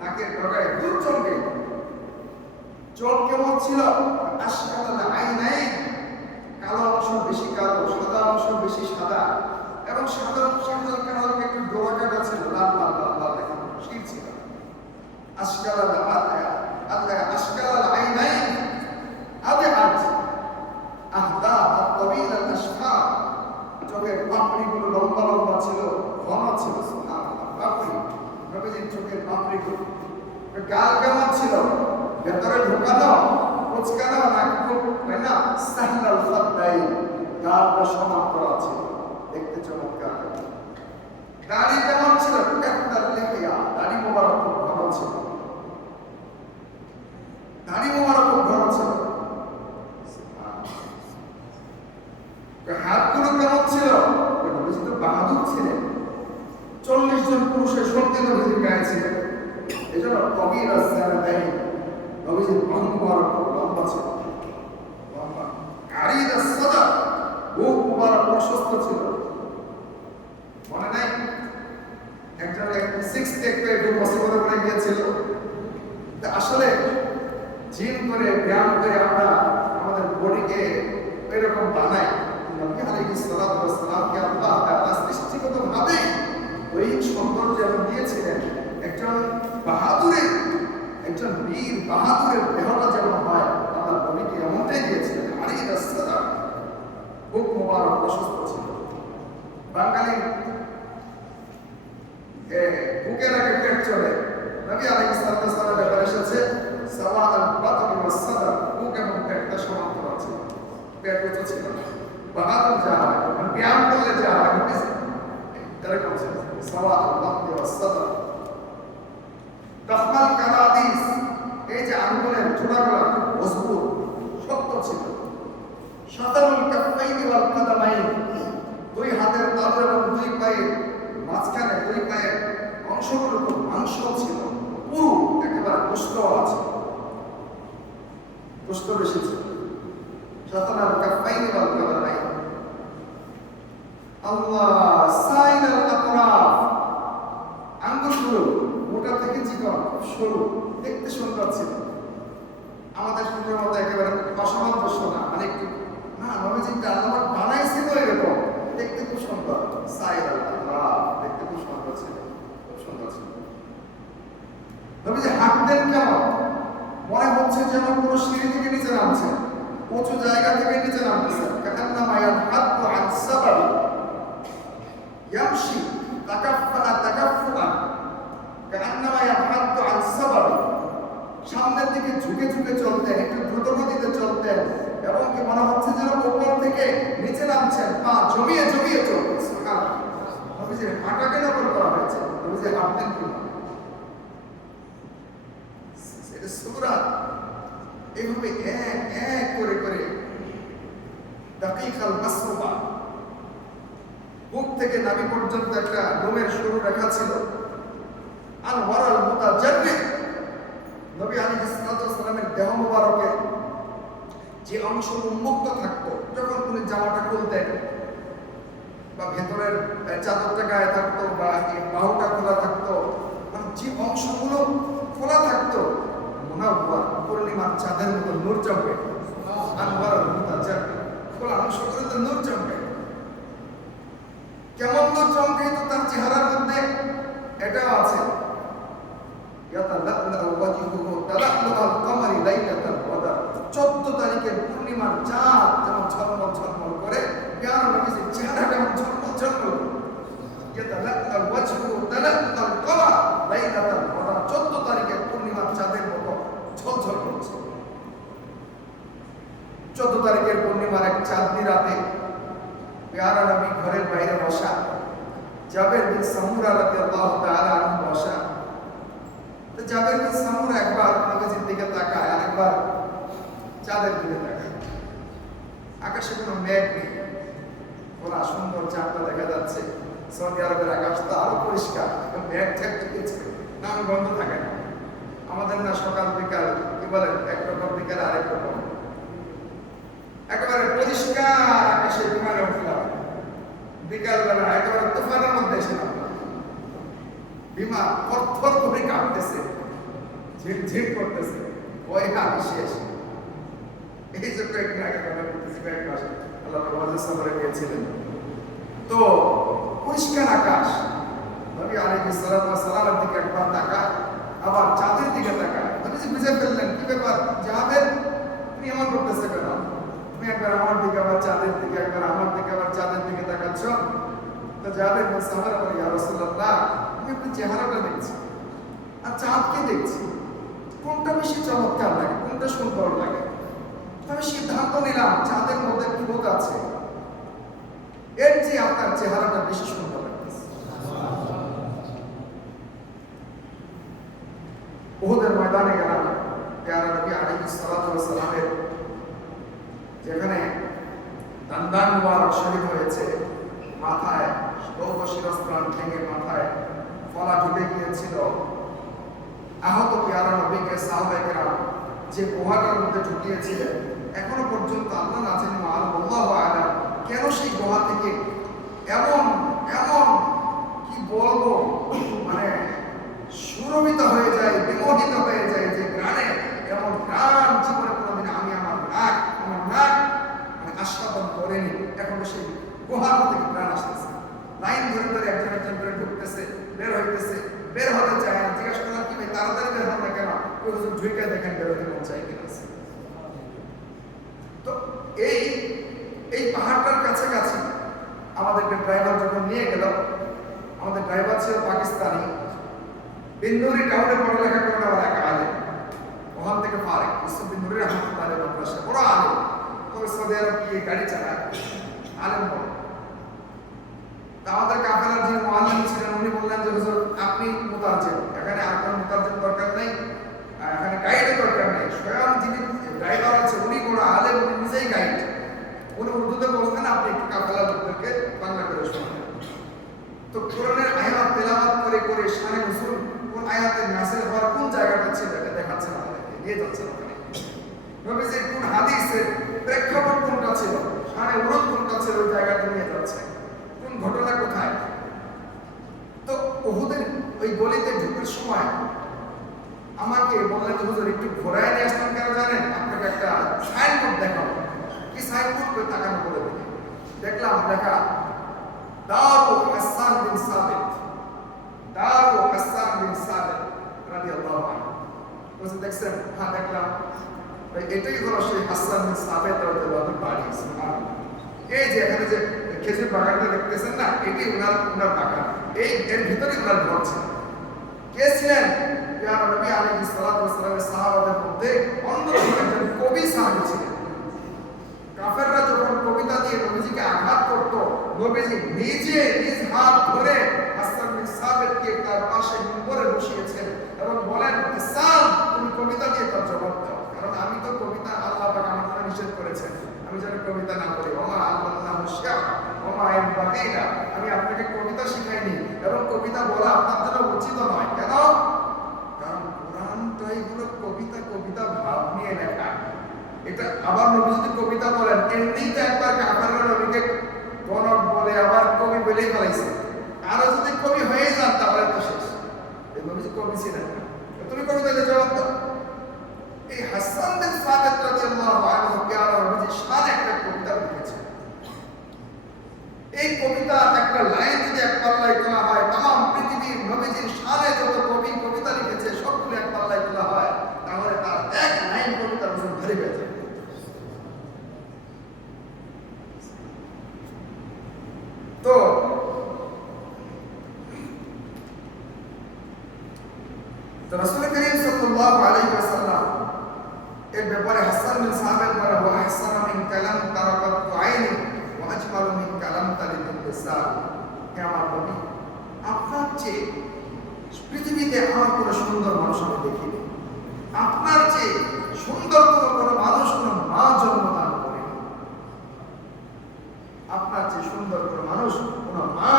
নাকের ডগায় নূর চমকে। চোখ কেমন ছিল? আশকালাল আইনাইন, কালো অংশ বেশি কালো, সাদা অংশ বেশি সাদা, এবং সাদা কালো একটু ডোরা কাটা ছিল, লাল লাল লাল লাল দেখুন শির ছিল। আশকালাল আইনাইন আদিআত আহদা আত-তাবিল আল-আশফা, চোখের পাপড়িগুলো লম্বা লম্বা ছিল, ঘন ছিল, সুবহানাল্লাহ, পাপড়ি, নবীজির চোখের পাপড়িগুলো। গাল কেমন ছিল? ভেতরে ঢোকানো, কুচকানো, নাকি খুব, তাই না, সাহলাল খাদ্দাইন, লালটা সমান করা ছিল, দেখতে চমৎকার। দাড়ি কেমন ছিল? দাড়ি মোবারক খুব ঘন ছিল, দাড়ি মোবারক খুব ঘন ছিল। হাতগুলো কেমন ছিল? নবীজি তো বাহাদুর ছিলেন। 40 জন পুরুষের শক্তি নবীজির গায়ে ছিলেন। এই জন্য কবির দেয় নবীজির অঙ্গ মোবারক খুব লম্বা ছিল, লম্বা। আরিদ সাদা, বুক মোবারক প্রশস্ত ছিল। মনে নাই একজন 6 দেখতে একটু পছন্দ করে গিয়েছিল। আসলে জিম করে ব্যায়াম করে আমরা আমাদের বডিকে এরকম বানাই। নবী আলাইহিস সালাতু ওয়াস সালামকে আল্লাহ তাআলা সৃষ্টিগতভাবে ওই সৌন্দর্য দিয়েছিলেন। একজন বাহাদুরের, একজন বীর বাহাদুরের দেহটা যেমন হয়, আল্লাহ নবীকে এমনটাই দিয়েছিলেন। আরিদ সাদা, বুক মোবারক প্রশস্ত ছিল। বাঙালির বুকের আগে পেট চলে। নবী আলাইহিস সালাতু ওয়াস সালামের ব্যাপারে এসেছে সাওয়া আল বাতনি ওয়াস সাদর, বুক এবং পেটটা সমান করা ছিল, পেট উঁচু ছিল না। বাহাদুর যা হয়, মানে ব্যায়াম করলে যা হয়, এরকম ছিল সাওয়া আল বাতনি ওয়াস সাদর। তখমাল কারাদিস, এই যে আঙ্গুলের জোড়াগুলো খুব মজবুত শক্ত ছিল। শাতানুল কাফাইনি ওয়াল কাদামাইন, দুই হাতের তালু এবং দুই পায়ের মাঝখানে দুই পায়ের অংশগুলো খুব মাংস ছিল, পুরু একেবারে গোশত আছে, গোশত বেশি ছিল। শাতানুল কাফাইনি ওয়াল কাদামাইন। আল্লাহ সাইনাল আতরাফ, আঙ্গুলগুলো মোটা থেকে চিকন, সরু, দেখতে সুন্দর ছিল। আমাদের সুন্দর মতো একেবারে অসামঞ্জস্য না, মানে একটু না, নবীজি আল্লাহ বানাইছিল এরকম, দেখতে খুব সুন্দর। সাইনাল আতরাফ, দেখতে খুব সুন্দর ছিল, খুব সুন্দর ছিল। নবীজি হাঁটতেন কেমন? মনে হচ্ছে যেন কোনো সিঁড়ি থেকে নিচে নামছেন, উঁচু জায়গা থেকে নিচে নামতেছেন। কান্নামা ইয়ানহাতু আন সাবাবি ইয়ামশি তাকাফফা তাকাফফুআন, কান্নামা ইয়ানহাতু আন সাবাবি, সামনের দিকে ঝুঁকে ঝুঁকে চলতেন, একটু দ্রুত গতিতে চলতেন, এবং কি মনে হচ্ছে যেন উপর থেকে নিচে নামছেন, পা জমিয়ে জমিয়ে চলতেন। সুবহানাল্লাহ। নবীজির হাঁটাকে নকল করা হয়েছে, নবীজি হাঁটতেন কিভাবে? এটা সূরাত এইভাবে এক এক করে করে দাকিকাল মাসরুবা, বুক থেকে নাভি পর্যন্ত একটা লোমের সরু রেখা ছিল। আল ওয়ারাল মুতাজাররিদ, নবী আলাইহিস সালাতু ওয়াস সালামের দেহ মোবারকে যে অংশ উন্মুক্ত থাকতো, যখন উনি জামাটা খুলতেন বা ভেতরের চাদরটা গায়ে থাকতো বা বাহুটা খোলা থাকতো, মানে যে অংশগুলো খোলা থাকতো, মুনাওয়ার পূর্ণিমার চাঁদের মতো নূর চমকে। আনওয়ার মুতাজাররিদ, খোলা অংশগুলোতে নূর চমকে। কেমন নূর চমকে তো তার চেহারার মধ্যে এটাও আছে। ইয়াতালাল্লাহু ওয়াজহুহু তালাল্লুআল কমারি লাইলাতাল বদর, 14 তারিখের পূর্ণিমার চাঁদ যেমন ঝলমল ঝলমল করে, প্যারা নবীজির চেহারা কেমন ঝলমল ঝলমল। ইয়াতালাল্লাহু ওয়াজহুহু তালাল্লুআল কমার লাইলাতাল বদর, 14 তারিখের পূর্ণিমার চাঁদের মতো ঝলঝল করছে। 14 তারিখের পূর্ণিমার এক চাঁদনি রাতে প্যারা নবী ঘরের বাইরে বসা, জাবের বিন সামুরা রাদিয়াল্লাহু তাআলা আনহু বসা। তো জাবের বিন সামুরা একবার নবীজির দিকে তাকায়, আরেকবার চাঁদের দিকে তাকায়। আকাশে কোনো মেঘ নেই, খোলা সুন্দর চাঁদটা দেখা যাচ্ছে। সৌদি আরবের আকাশটা আরো পরিষ্কার, মেঘ ঠেকছে, নাম গন্ধ থাকে না। আমাদের না সকাল বিকাল কি বলেন, একরকম বিকাল আরেক রকম, একেবারে পরিষ্কার আকাশে বিমানে উঠলাম, বিকালবেলা একেবারে তুফানের মধ্যে এসে নামলাম। বিমান থরথর করে কাঁপতেছে, ঝিমঝিম করতেছে, ওই আমি শেষ। এই যে কয়েকদিন আগে কথা বলতেছি, কয়েক মাস আল্লাহ হজ সফরে গিয়েছিলেন, তো পরিষ্কার আকাশ। নবী আলাইহিস সালাতু ওয়াস সালামের দিকে একবার তাকায়, আবার চাঁদের দিকে তাকায়। নবীজি বুঝে ফেললেন কি ব্যাপার, জাবের তুমি এমন করতেছে কেন? তুমি একবার আমার দিকে, আবার চাঁদের দিকে, একবার আমার দিকে, আবার চাঁদের দিকে তাকাচ্ছ। তো জাবের বিন সামরা বলে, ইয়া রাসূলুল্লাহ, আমি আপনার চেহারাটা দেখছি আর চাঁদকে দেখছি, কোনটা বেশি চমৎকার লাগে, কোনটা সুন্দর লাগে? আমি সিদ্ধান্ত নিলাম চাঁদের মধ্যে ঠোঁট আছে, এর চেয়ে আপনার চেহারাটা বেশি সুন্দর লাগতেছে। উহুদের ময়দানে গেলাম, পেয়ারা নবী আলাইহিস সালাতু ওয়াস সালামের যেখানে দান্দান মুবারক শহীদ হয়েছে, মাথায় লৌহ শিরস্ত্রাণ ভেঙে মাথায় ফলা ঢুকে গিয়েছিল। আহত পেয়ারা নবীকে সাহাবায়ে কেরাম যে গুহাটার মধ্যে ঢুকিয়েছিলেন, এখনো পর্যন্ত আল্লাহ না জানেন আল্লাহু আ'লাম কেন সেই গুহা থেকে এমন এমন কি বলবো, মানে সুরভিত হয়ে যায়, বিমোহিত হয়ে যায় যে গ্রানে এমন গ্রান জীবনে কোনোদিন আমি আমার নাক মানে আস্বাদন করেনি। এখন সেই গুহার থেকে গ্রান আসতেছে, লাইন ধরে ধরে একজন একজন করে ঢুকতেছে, বের হইতেছে, বের হতে চায় না। জিজ্ঞাসা করলাম কি ভাই তাড়াতাড়ি বের হন না কেন? ঢুকে দেখেন বের হতে মন চাই কিনা। তো এই পাহাড়টার কাছাকাছি আমাদেরকে ড্রাইভার যখন নিয়ে গেল, আমাদের ড্রাইভার ছিল পাকিস্তানি, বিন্দুরি টাউনে পড়ালেখা করেন, আমার একা আলেম, ওখান থেকে ফারেক ইউসুফ বিন্দুরি রহমতুল্লাহ মাদ্রাসা, বড় আলেম, তবে সৌদি আরব গিয়ে গাড়ি চালায়, আলেম বড়। তা আমাদের কাফেলার যিনি মুআল্লিম ছিলেন উনি বললেন যে হুজুর আপনি মুতারজিম, এখানে আর কোনো মুতারজিম দরকার নেই, এখানে গাইডের দরকার নেই, স্বয়ং যিনি ড্রাইভার আছে উনি বড় আলেম, উনি নিজেই গাইড, উনি উর্দুতে বলবেন, আপনি একটু কাফেলার লোকদেরকে বাংলা করে শোনাবেন। তো কোরআনের আয়াত তেলাওয়াত করে করে শানে নুজুল কোন আয়াতের নাসিল হওয়ার কোন জায়গাটা ছিল এটা দেখাচ্ছেন আমাদেরকে, নিয়ে যাচ্ছেন ওখানে। নবীজির কোন হাদিসের প্রেক্ষাপট কোনটা ছিল, শানে উরুদ কোনটা ছিল, ওই জায়গাটা নিয়ে যাচ্ছে, কোন ঘটনা কোথায়। তো উহুদের ওই গলিতে ঢুকার সময় আমাকে বললেন হুজুর একটু ঘোরায় নিয়ে আসতেন কেন জানেন? আপনাকে একটা সাইনবোর্ড দেখাবো। কি সাইনবোর্ড? করে তাকানো বলে দেখি, দেখলাম লেখা দারু হাসান বিন সাবিত, দারু হাসান বিন সাবিত রাদিয়াল্লাহু আনহু। বলছে দেখছেন? হ্যাঁ দেখলাম। এটাই হলো সেই হাসান বিন সাবিত রাদিয়াল্লাহু আনহুর বাড়ি। সুবহানাল্লাহ। এই যে এখানে যে খেজুর বাগানটা দেখতেছেন না, এটি ওনার বাগান, এর ভিতরেই ওনার ঘর ছিল। কে ছিলেন? পেয়ারা নবী আলাইহিস সালাতু ওয়াস সালামের সাহাবাদের মধ্যে অন্যতম একজন কবি সাহাবী ছিলেন। কাফেররা যখন কবিতা দিয়ে নবীজিকে আঘাত করত, নবীজি নিজে নিজ হাত ধরে হাসান বিন সাবিতকে তার পাশে মিম্বরে বসিয়েছেন এবং বলেন, হাসান তুমি কবিতা দিয়ে তার জবাব দাও, কারণ আমি তো কবিতা আল্লাহ পাক আমাকে নিষেধ করেছেন, আমি যেন কবিতা না বলি। ওমা আল্লাহু শিয়া ওমা আইবাকিনা, আমি আপনাকে কবিতা শিখাইনি এবং কবিতা বলা আপনার জন্য উচিত নয়। কেন? কারণ কোরআনটাই হলো কবিতা, কবিতা ভাব নিয়ে লেখা। এটা আবার নবী যদি কবিতা বলেন, এমনিই তো একবার কাফেররা নবীকে গণক বলে আবার কবি বলেই ফেলাইছে, আরো যদি কবি হয়ে যান তাহলে তো শেষ। এই নবী কবি ছিলেন না, তুমি কবিতা দিয়ে জবাব দাও। এই হাসান বিন সাবিত রাদিয়াল্লাহু আনহু পেয়ারা নবীজি শানে একটা কবিতা লিখেছেন। এই কবিতা একটা লাইন যদি এক পাল্লায় তোলা হয়, তাম পৃথিবীর নবীজির শানে যত কবি কবিতা লিখেছে সবগুলো এক পাল্লায় তোলা হয়, তাহলে তার এক লাইন কবিতার ওজন ভারী হয়ে যায়। তো রাসূল করিম সাল্লাল্লাহু আলাইহি ওয়াসাল্লাম এর ব্যাপারে হাসান বিন সাবিত বলে, ওয়া আহসানা মিন কালাম তারাকাত আইনি ওয়া আজমালু মিন কালাম তালিদুল লিসান। হে আমার নবী, আপনার চেয়ে পৃথিবীতে আর কোনো সুন্দর মানুষ আমি দেখিনি, আপনার চেয়ে সুন্দরতম কোনো মানুষ কোনো মা জন্মদান করেনি, আপনার চেয়ে সুন্দর কোনো মানুষ কোনো মা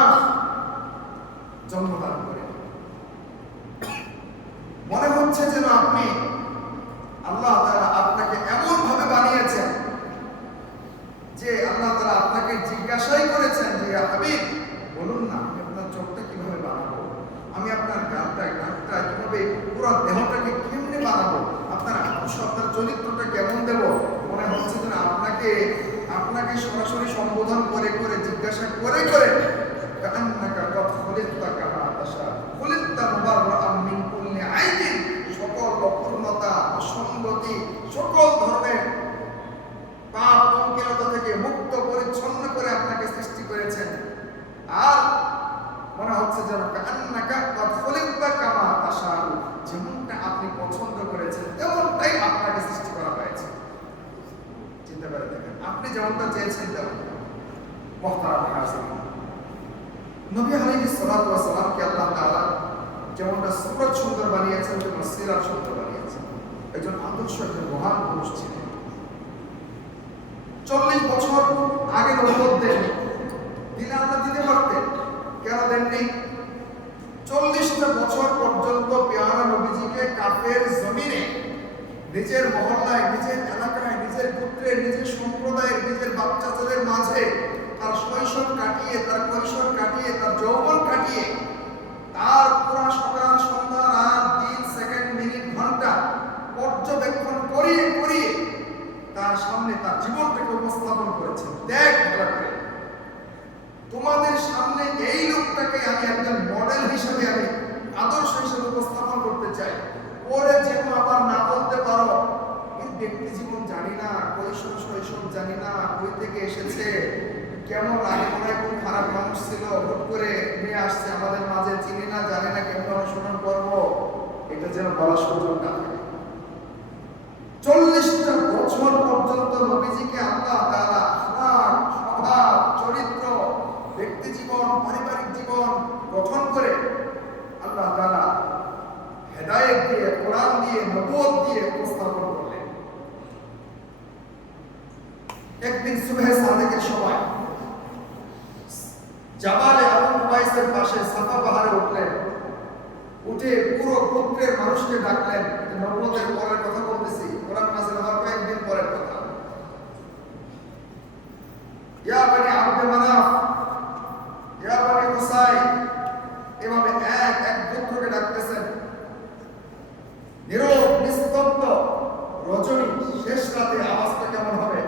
জন্মদান করেনি। মনে হচ্ছে যেন আপনি আল্লাহ তাআলা আপনাকে এমন ভাবে বানিয়েছেন যে আল্লাহ তাআলা আপনাকে জিজ্ঞাসাই করেছেন যে হাবিব বলুন না আমি আপনার চোখটা কিভাবে বানাবো, আমি আপনার গানটা কিভাবে, পুরো দেহটাকে কেমনে বানাবো, আপনার আপনার চরিত্রটা কেমন দেব। মনে হচ্ছে যেন আপনাকে সরাসরি সম্বোধন করে করে জিজ্ঞাসা করে করে কান্নাকা কত খলিকতা কামা তাশা খলিকতা মুবাররাআম মিন কুল্লি আইবিন, সকল অপূর্ণতা অসঙ্গতি সকল ধরনের পাপ পঙ্কিলতা থেকে মুক্ত পরিচ্ছন্ন করে আপনাকে সৃষ্টি করেছেন। আর মনে হচ্ছে যেন কান্নাকা কত খলিকতা কামা তাশা, যেমনটা আপনি পছন্দ করেছেন তেমনটাই আপনাকে সৃষ্টি করা হয়েছে। চিন্তা করে দেখেন, আপনি যেমনটা চেয়েছেন তেমন। মুহতারাম আছে। নবী আলাইহিস সালাতু ওয়াস সালামকে আল্লাহ তাআলা যেমনটা সুরাত সুন্দর বানিয়েছেন, তেমন সিরাত সুন্দর বানিয়েছেন। একজন আদর্শ, একজন মহান পুরুষ ছিলেন। 40 বছর আগে নবুয়ত দেন, দিলে আল্লাহ দিতে পারতেন, কেন দেননি? 40টা বছর পর্যন্ত পেয়ারা নবীজিকে কাফের জমিনে, নিজের মহল্লায়, নিজের এলাকায়, নিজের পুত্রের, নিজের সম্প্রদায়ের, নিজের বাচ্চাদের মাঝে তার শৈশব কাটিয়ে, তার কৈশোর কাটিয়ে, তার যৌবন কাটিয়ে, তার পুরা সকাল সন্ধ্যা রাত দিন সেকেন্ড মিনিট ঘন্টা পর্যবেক্ষণ করিয়ে করিয়ে তার সামনে তার জীবনটাকে উপস্থাপন করেছেন। দেখ ভালো করে, তোমাদের সামনে এই লোকটাকে আমি একজন মডেল হিসেবে, আমি আদর্শ হিসেবে উপস্থাপন করতে চাই। পরে যেন আবার না বলতে পারো এর ব্যক্তি জীবন জানি না, কৈশোর শৈশব জানি না, কই থেকে এসেছে, কেমন আগে মনে হয় কোন খারাপ মানুষ ছিল, হুট করে নিয়ে আসছে আমাদের মাঝে, চিনি না জানি না, কেমন অনুসরণ করবো, এটা যেন বলার সুযোগ না থাকে। 40টা বছর পর্যন্ত নবীজিকে আল্লাহ তাআলা আখলাক, স্বভাব, চরিত্র, ব্যক্তি জীবন, পারিবারিক জীবন গঠন করে আল্লাহ তাআলা হেদায়েত দিয়ে, কোরআন দিয়ে, নবুয়ত দিয়ে উপস্থাপন করলেন। একদিন সুবহে সাদেকের সময় জাবালে আবু কুবাইসের পাশে সাফা পাহাড়ে উঠলেন, উঠে পুরো গোত্রের মানুষকে ডাকলেন। নবুয়তের পরের কথা বলতেছি, কোরআন নাযিল হওয়ার কয়েকদিন পরের কথা। ইয়া বনি আব্দে মানাফ, ইয়া বনি কুসাই, এভাবে এক এক গোত্রকে ডাকতেছেন। নীরব নিস্তব্ধ রজনী, শেষ রাতে আওয়াজটা কেমন হবে?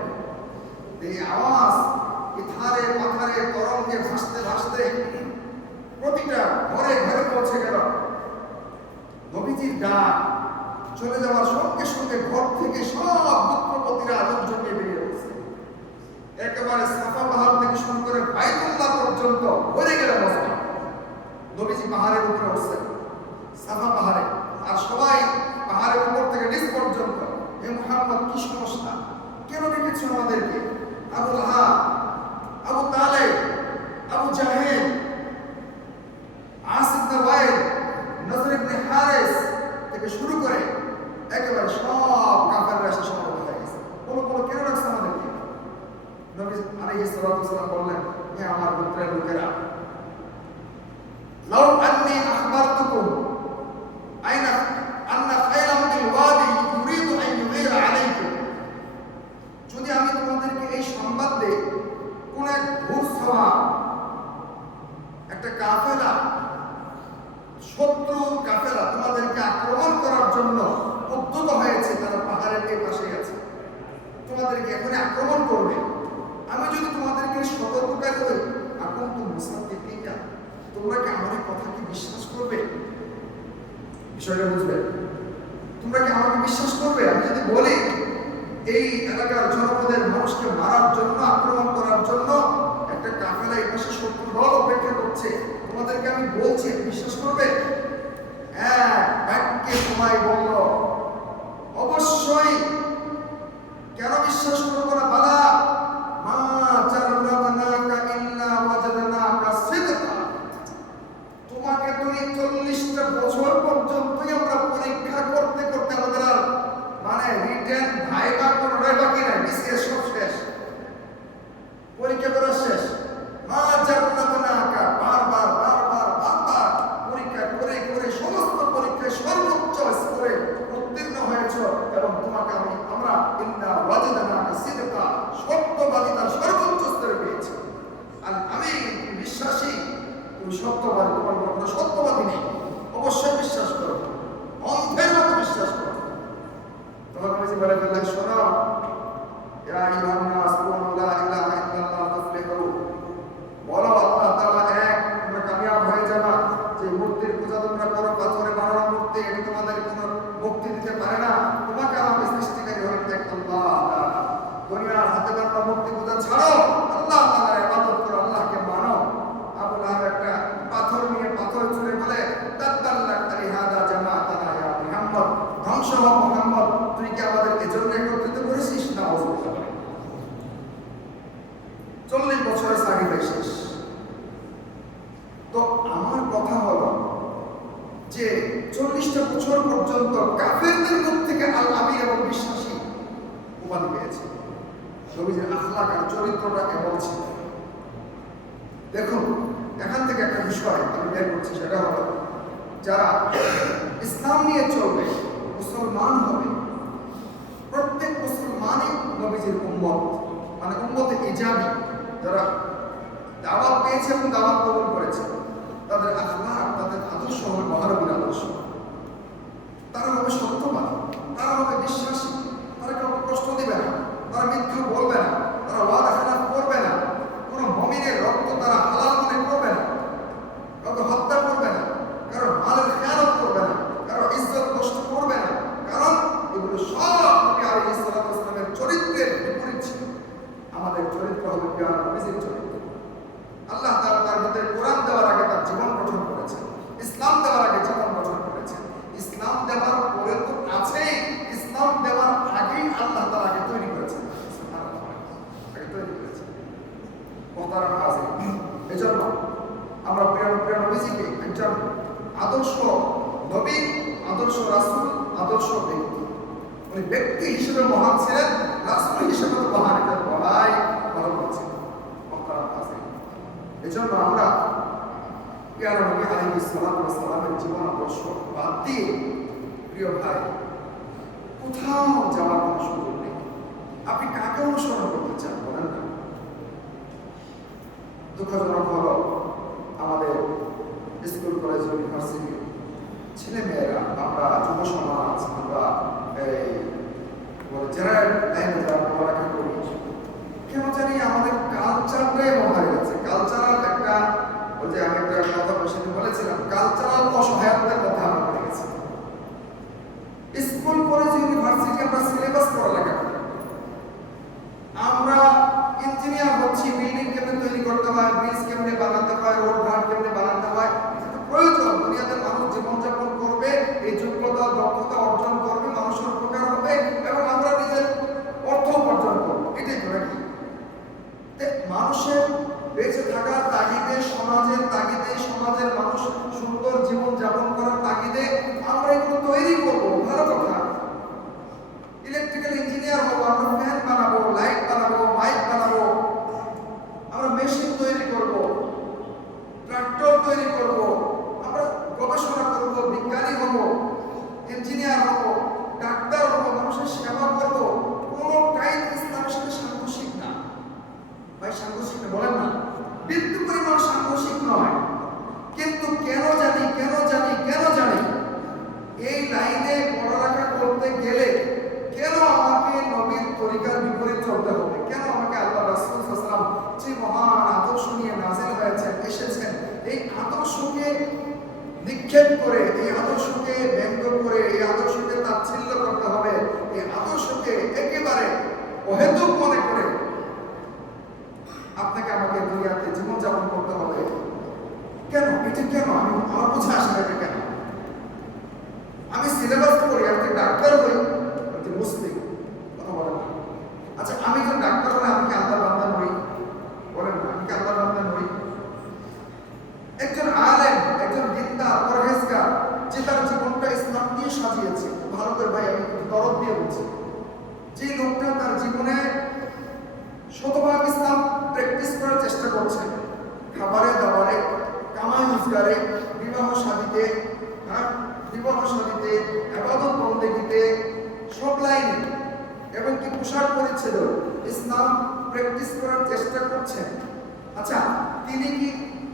এই আওয়াজ ইথারে পাথারে তরঙ্গে ভাসতে ভাসতে প্রতিটা ঘরে ঘরে পৌঁছে গেল। নবীজির ডাক চলে যাওয়ার সঙ্গে সঙ্গে ঘর থেকে সব গোত্রপতিরা লোকজন নিয়ে বেরিয়ে পড়ছে। একেবারে সাফা পাহাড় থেকে শুরু করে বাইতুল্লাহ পর্যন্ত ভরে গেল মসজিদ। নবীজি পাহাড়ের উপরে উঠছেন, সাফা পাহাড়ে, আর সবাই পাহাড়ের উপর থেকে নিচ পর্যন্ত, হে মুহাম্মদ কি সমস্যা, কেন ডেকেছো আমাদেরকে? আবু লাহাব, আবু তালেব, আবু জাহেল, আস ইবনে ওয়াইল, নজর ইবনে হারিস থেকে শুরু করে একেবারে সব কাফেররা এসে সমবেত হয়ে গেছে। বলো বলো, কেন ডাকছো আমাদেরকে? নবী আলাইহিস সালাতু ওয়াস সালাম বললেন, হে আমার গোত্রের লোকেরা, লাউ আন্নী আখবারতুকুম আইনা আন্না খায়রাম বিল ওয়াদি ইউরিদু আন ইউগীরা আলাইকুম, যদি আমি তোমাদেরকে এই সংবাদ দেই কোন এক ঘুরছাওয়া একটা কাফেলা, শত্রু কাফেলা তোমাদেরকে আক্রমণ করার জন্য উদ্যত হয়েছে, তারা পাহাড়ের এই পাশে আছে, তোমাদেরকে এখন আক্রমণ করবে, আমি যদি তোমাদেরকে সতর্ককারী হই, এখন তো মুসাদ্দিকিনা, তোমরা কি আমার কথা কি বিশ্বাস করবে? বিষয়টা বুঝবে? তোমরা কি আমাকে বিশ্বাস করবে? আমি যদি বলি এই এলাকার জনপদের মানুষকে মারার জন্য, আক্রমণ করার জন্য একটা কাফেলা এই পাশে শত্রু দল অপেক্ষা করছে, তোমাদেরকে আমি বলছি, বিশ্বাস করবে? এক বাক্যে সবাই বলল, অবশ্যই। কেন বিশ্বাস করবো না? বালা মা জাররাবনাকা ইল্লা ওয়াজাদনাকা সিদকা, তোমাকে তুমি 40টা বছর পর্যন্তই আমরা পরীক্ষা করতে করতে আমাদের আর মানে রিটেন ভাইবা কোনটাই বাকি নাই, বিসিএস সব শেষ, পরীক্ষা করা শেষ। মা জাররাবনাকা, বারবার বারবার বারবার পরীক্ষা করে করে সমস্ত পরীক্ষায় সর্বোচ্চ স্কোরে উত্তীর্ণ হয়েছ, এবং তোমাকে আমরা ইন্না ওয়াজাদনাকা সিদকা, সত্যবাদিতার সর্বোচ্চ স্তরে পেয়েছি। আর আমি বিশ্বাসী তুমি সত্যবাদী, তোমার কোনো সত্যবাদী নেই, অবশ্যই বিশ্বাস করো, অন্ধের মতো বিশ্বাস করো। তখন আমি বলে ফেললেন, শোনো, ইয়া আইয়ুহান নাস কুলু লা ইলাহা ইল্লাল্লাহ তাফলিহু, বলো আল্লাহ তাআলা এক, তোমরা কামিয়াব হয়ে যাবে। যে মূর্তির পূজা তোমরা করো, পাথরে বানানো মূর্তি, এটা তোমাদের কোনো মুক্তি দিতে পারে না। তোমাকে আমাকে সৃষ্টিকারী হলেন এক আল্লাহ তাআলা। দুনিয়ার হাতে বানানো মূর্তি পূজা ছাড়ো, আল্লাহ তাআলার ইবাদত করো, আল্লাহকে মানো। আবু লাহাব একটা পাথর নিয়ে পাথর ছুঁড়ে বলে, তাদাল্লাক আলিহাদা জামাআতানা ইয়া মুহাম্মদ, ধ্বংস হ মুহাম্মদ, তুই কি আমাদের এজন্য একত্রিত করেছিস? না, 40 বছরের সাকিব শেষ। কাফেরদের মুখ থেকে আল আমিন এবং বিশ্বাসী উপাধি পেয়েছে। নবীজির আখলাক আর চরিত্রটা এমন ছিল। দেখুন, এখান থেকে একটা বিষয় আমি বের করছি, সেটা হলো যারা ইসলাম নিয়ে চলবে, মুসলমান হবে, প্রত্যেক মুসলমানই নবীজির উম্মত, মানে উম্মতে ইজাবি, যারা দাওয়াত পেয়েছে এবং দাওয়াত কবুল করেছে, তাদের আখলাক, তাদের আদর্শ হবে মহানবীর আদর্শ। তারা হবে সত্যবাদী, তারা হবে বিশ্বাসী, তারা কাউকে কষ্ট দিবে না, তারা মিথ্যা বলবে না, তারা ওয়াদা খেলাফ করবে না, কোনো মুমিনের রক্ত তারা হালাল মনে করবে না, কাউকে হত্যা করবে না, কারো মালের খেয়ানত করবে না, কারো ইজ্জত নষ্ট করবে না, কারণ এগুলো সব নবী আলাইহিস সালাতু ওয়াস সালামের চরিত্রের বিপরীত ছিল। আমাদের চরিত্র হবে প্রিয় নবীজির চরিত্র। আল্লাহ তাআলা তার ভিতরে কোরআন দেওয়ার আগে তার জীবন গঠন করেছেন, ইসলাম দেওয়ার আগে জীবন গঠন করেছেন, ইসলাম দেওয়ার পরে তো আছেই, ইসলাম দেওয়ার আগেই আল্লাহ তাআলা আগে তৈরি করেছেন, আগে তৈরি করেছেন। মুহতারাম হাজিরিন, এজন্য আমরা প্রিয় নবীজিকে একজন আদর্শ নবী, আদর্শ রাসূল, আদর্শ ব্যক্তি, উনি ব্যক্তি হিসেবে মহান ছিলেন, রাসূল হিসেবে তো মহান, এটা বলাই ভালো করছে। মুহতারাম হাজিরিন, এজন্য আমরা প্রিয় নবী আলাইহিস সালাতু ওয়াস সালামের জীবন আদর্শ বাদ দিয়ে প্রিয় ভাই কোথাও যাওয়ার কোনো সুযোগ নেই। আপনি কাকে অনুসরণ করতে চান বলেন না? দুঃখজনক হলো আমাদের স্কুল, কলেজ, ইউনিভার্সিটি ছেলে মেয়েরা, আমরা যুব সমাজ, আমরা জেনারেল লাইনে যারা পড়ালেখা করি, কেন জানি আমাদের কালচারটাই হারিয়ে যাচ্ছে। কালচারাল একটা, ওই যে আমি একটা কথা বলেছিলাম, কালচারাল অসহায়তার মধ্যে আমরা পড়ে গেছি। স্কুল, কলেজ, ইউনিভার্সিটি আমরা সিলেবাস পড়ালেখা করি, আমরা ইঞ্জিনিয়ার হচ্ছি, বিল্ডিং কেমনে তৈরি করতে হয়, ব্রিজ কেমনে বানাতে হয়, রোড ঘাট কেমনে বানাতে হয়, এটা তো প্রয়োজন। দুনিয়াতে মানুষ জীবনযাপন করবে, এই যোগ্যতা দক্ষতা অর্জন করবে, মানুষের উপকার হবে এবং আমরা নিজের অর্থ উপার্জন করবো, এটাই করে কি মানুষের বেঁচে থাকার তাগিদে, সমাজের তাগিদে, সমাজের মানুষ সুন্দর জীবন যাপন করার তাগিদে আমরা এগুলো তৈরি করবো, ভালো কথা। ইলেকট্রিক্যাল ইঞ্জিনিয়ার হবো, আমরা ফ্যান বানাবো, লাইট বানাবো, মাইক বানাবো, আমরা মেশিন তৈরি করব, ট্রাক্টর তৈরি করব, আমরা গবেষণা করব, বিজ্ঞানী হব, ইঞ্জিনিয়ার হব, ডাক্তার হব, মানুষের সেবা করব। কোনোটাই ইসলামের সাথে সাংঘর্ষিক না ভাই, সাংঘর্ষিক না বলেন না, বিন্দু পরিমাণ সাংঘর্ষিক নয়। কিন্তু কেন জানি এই লাইনে পড়ালেখা করতে গেলে কেন আমাকে নবীর তরিকার বিপরীত চলতে হবে? কেন আমাকে আল্লাহ রাসূল সাল্লাল্লাহু আলাইহি ওয়াসাল্লাম যে মহান আদর্শ নিয়ে নাযিল হয়েছেন, এসেছেন, এই আদর্শকে নিক্ষেপ করে, এই আদর্শকে ব্যঙ্গ করে, এই আদর্শকে তাচ্ছিল্য করতে হবে, এই আদর্শকে একেবারে অহেতুক মনে করে আপনাকে আমাকে দুনিয়াতে জীবনযাপন করতে হবে? কেন? এটা কেন? আমার বুঝে আসে না কেন? আমি সিলেবাস পড়ি, আমি ডাক্তার হই, আমি মুসলিম, কথা বলেন না। আচ্ছা, আমি একজন ডাক্তার হলে আমি কি আল্লাহর বান্দা নই? বলেন না, আমি কি আল্লাহর বান্দা নই? একজন আলেম, একজন দিনদার, পরহেজগার, যে তার জীবনটা ইসলাম দিয়ে সাজিয়েছে, ভালো করে ভাই আমি দরদ দিয়ে বলছি, যে লোকটা তার জীবনে শতভাগ ইসলাম প্র্যাকটিস করার চেষ্টা করছে, খাবারে দাবারে, কামাই রোজগারে, বিবাহ শাদীতে, ইবাদত বন্দেগীতে, সব লাইনে, এবং কি পোশাক পরিচ্ছদ ইসলাম প্র্যাকটিস করার চেষ্টা করছেন। আচ্ছা, তিনি কি